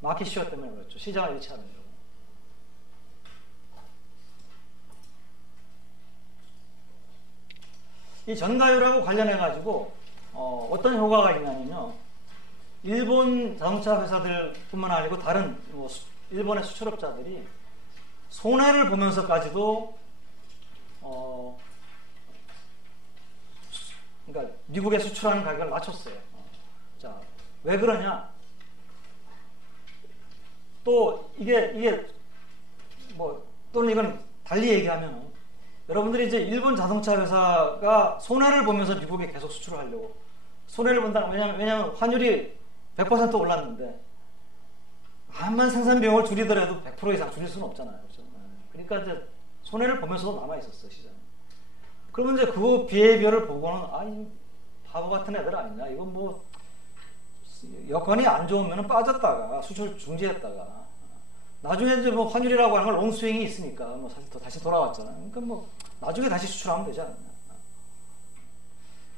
마켓 시어 때문에 그렇죠. 시장을 유치하는 거죠. 이 전가율하고 관련해가지고 어떤 효과가 있냐면요. 일본 자동차 회사들뿐만 아니고 다른 일본의 수출업자들이 손해를 보면서까지도 그러니까 미국에 수출하는 가격을 낮췄어요. 자, 왜 그러냐? 또 이게 또는 이건 달리 얘기하면 여러분들이 이제 일본 자동차 회사가 손해를 보면서 미국에 계속 수출을 하려고 손해를 본다. 왜냐하면 환율이 100% 올랐는데 암만 생산 비용을 줄이더라도 100% 이상 줄일 수는 없잖아요. 그렇죠? 그러니까 이제 손해를 보면서도 남아 있었어요, 시장에. 그러면 이제 그 비해비어를 보고는 이 바보 같은 애들 아니냐? 이건 여건이 안 좋으면 빠졌다가 수출 중지했다가 나중에 이제 환율이라고 하는 걸 롱스윙이 있으니까 사실 또 다시 돌아왔잖아요. 그러니까 나중에 다시 수출하면 되지 않느냐.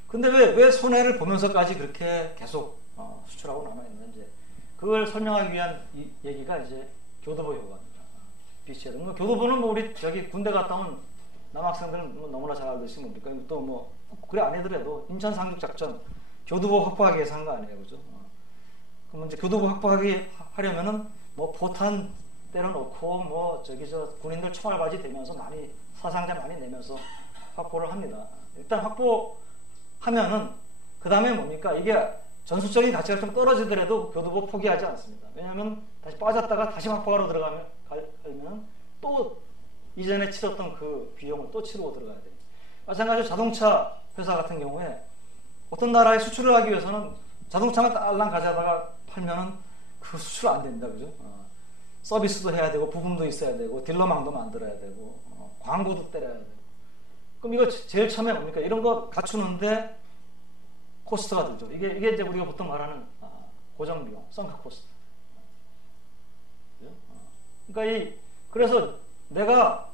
근데 왜 손해를 보면서까지 그렇게 계속 수출하고 남아있는지 그걸 설명하기 위한 얘기가 이제 교두보 효과입니다. BCL. 교두보는 우리 군대 갔다 온 남학생들은 너무나 잘 알듯이 뭡니까? 또 그래 안 해더라도 인천 상륙작전 교두보 확보하기 위해서 한 거 아니에요, 그죠? 그러면 이제 교두보 확보하기 하려면은 포탄 때려놓고 군인들 총알바지 대면서 사상자 많이 내면서 확보를 합니다. 일단 확보하면은 그 다음에 뭡니까? 이게 전술적인 가치가 좀 떨어지더라도 교두보 포기하지 않습니다. 왜냐하면 다시 빠졌다가 다시 막바가로 들어가면 또 이전에 치렀던 그 비용을 또 치르고 들어가야 돼요. 마찬가지로 자동차 회사 같은 경우에 어떤 나라에 수출을 하기 위해서는 자동차만 딸랑 가져다가 팔면은 그 수출 안 된다, 그죠? 서비스도 해야 되고 부품도 있어야 되고 딜러망도 만들어야 되고 광고도 때려야 되고. 그럼 이거 제일 처음에 뭡니까? 이런 거 갖추는데 코스트가 들죠. 이게 이제 우리가 보통 말하는 고정 비용, 썬크 코스트. 그러니까 그래서 내가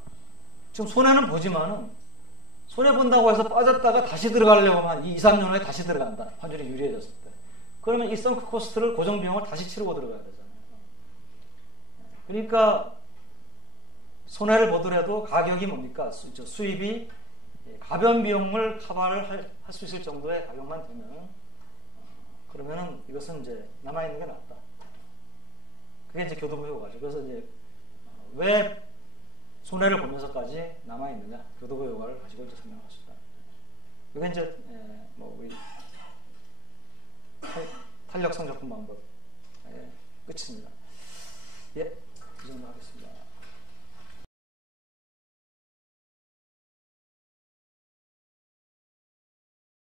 지금 손해는 보지만은 손해 본다고 해서 빠졌다가 다시 들어가려고 하면 2, 3년 후에 다시 들어간다. 환율이 유리해졌을 때. 그러면 이 썬크 코스트를 고정 비용을 다시 치르고 들어가야 되잖아요. 그러니까 손해를 보더라도 가격이 뭡니까? 수입이 가변 비용을 커버를 할 수 있을 정도의 가격만 되면 그러면은 이것은 이제 남아있는 게 낫다. 그게 이제 교두보 효과죠. 그래서 이제 왜 손해를 보면서까지 남아있느냐? 교두보 효과를 가지고 이제 설명할 수 있다. 이게 이제 우리 탄력 성적분 방법 끝입니다. 예, 이 정도 하겠습니다.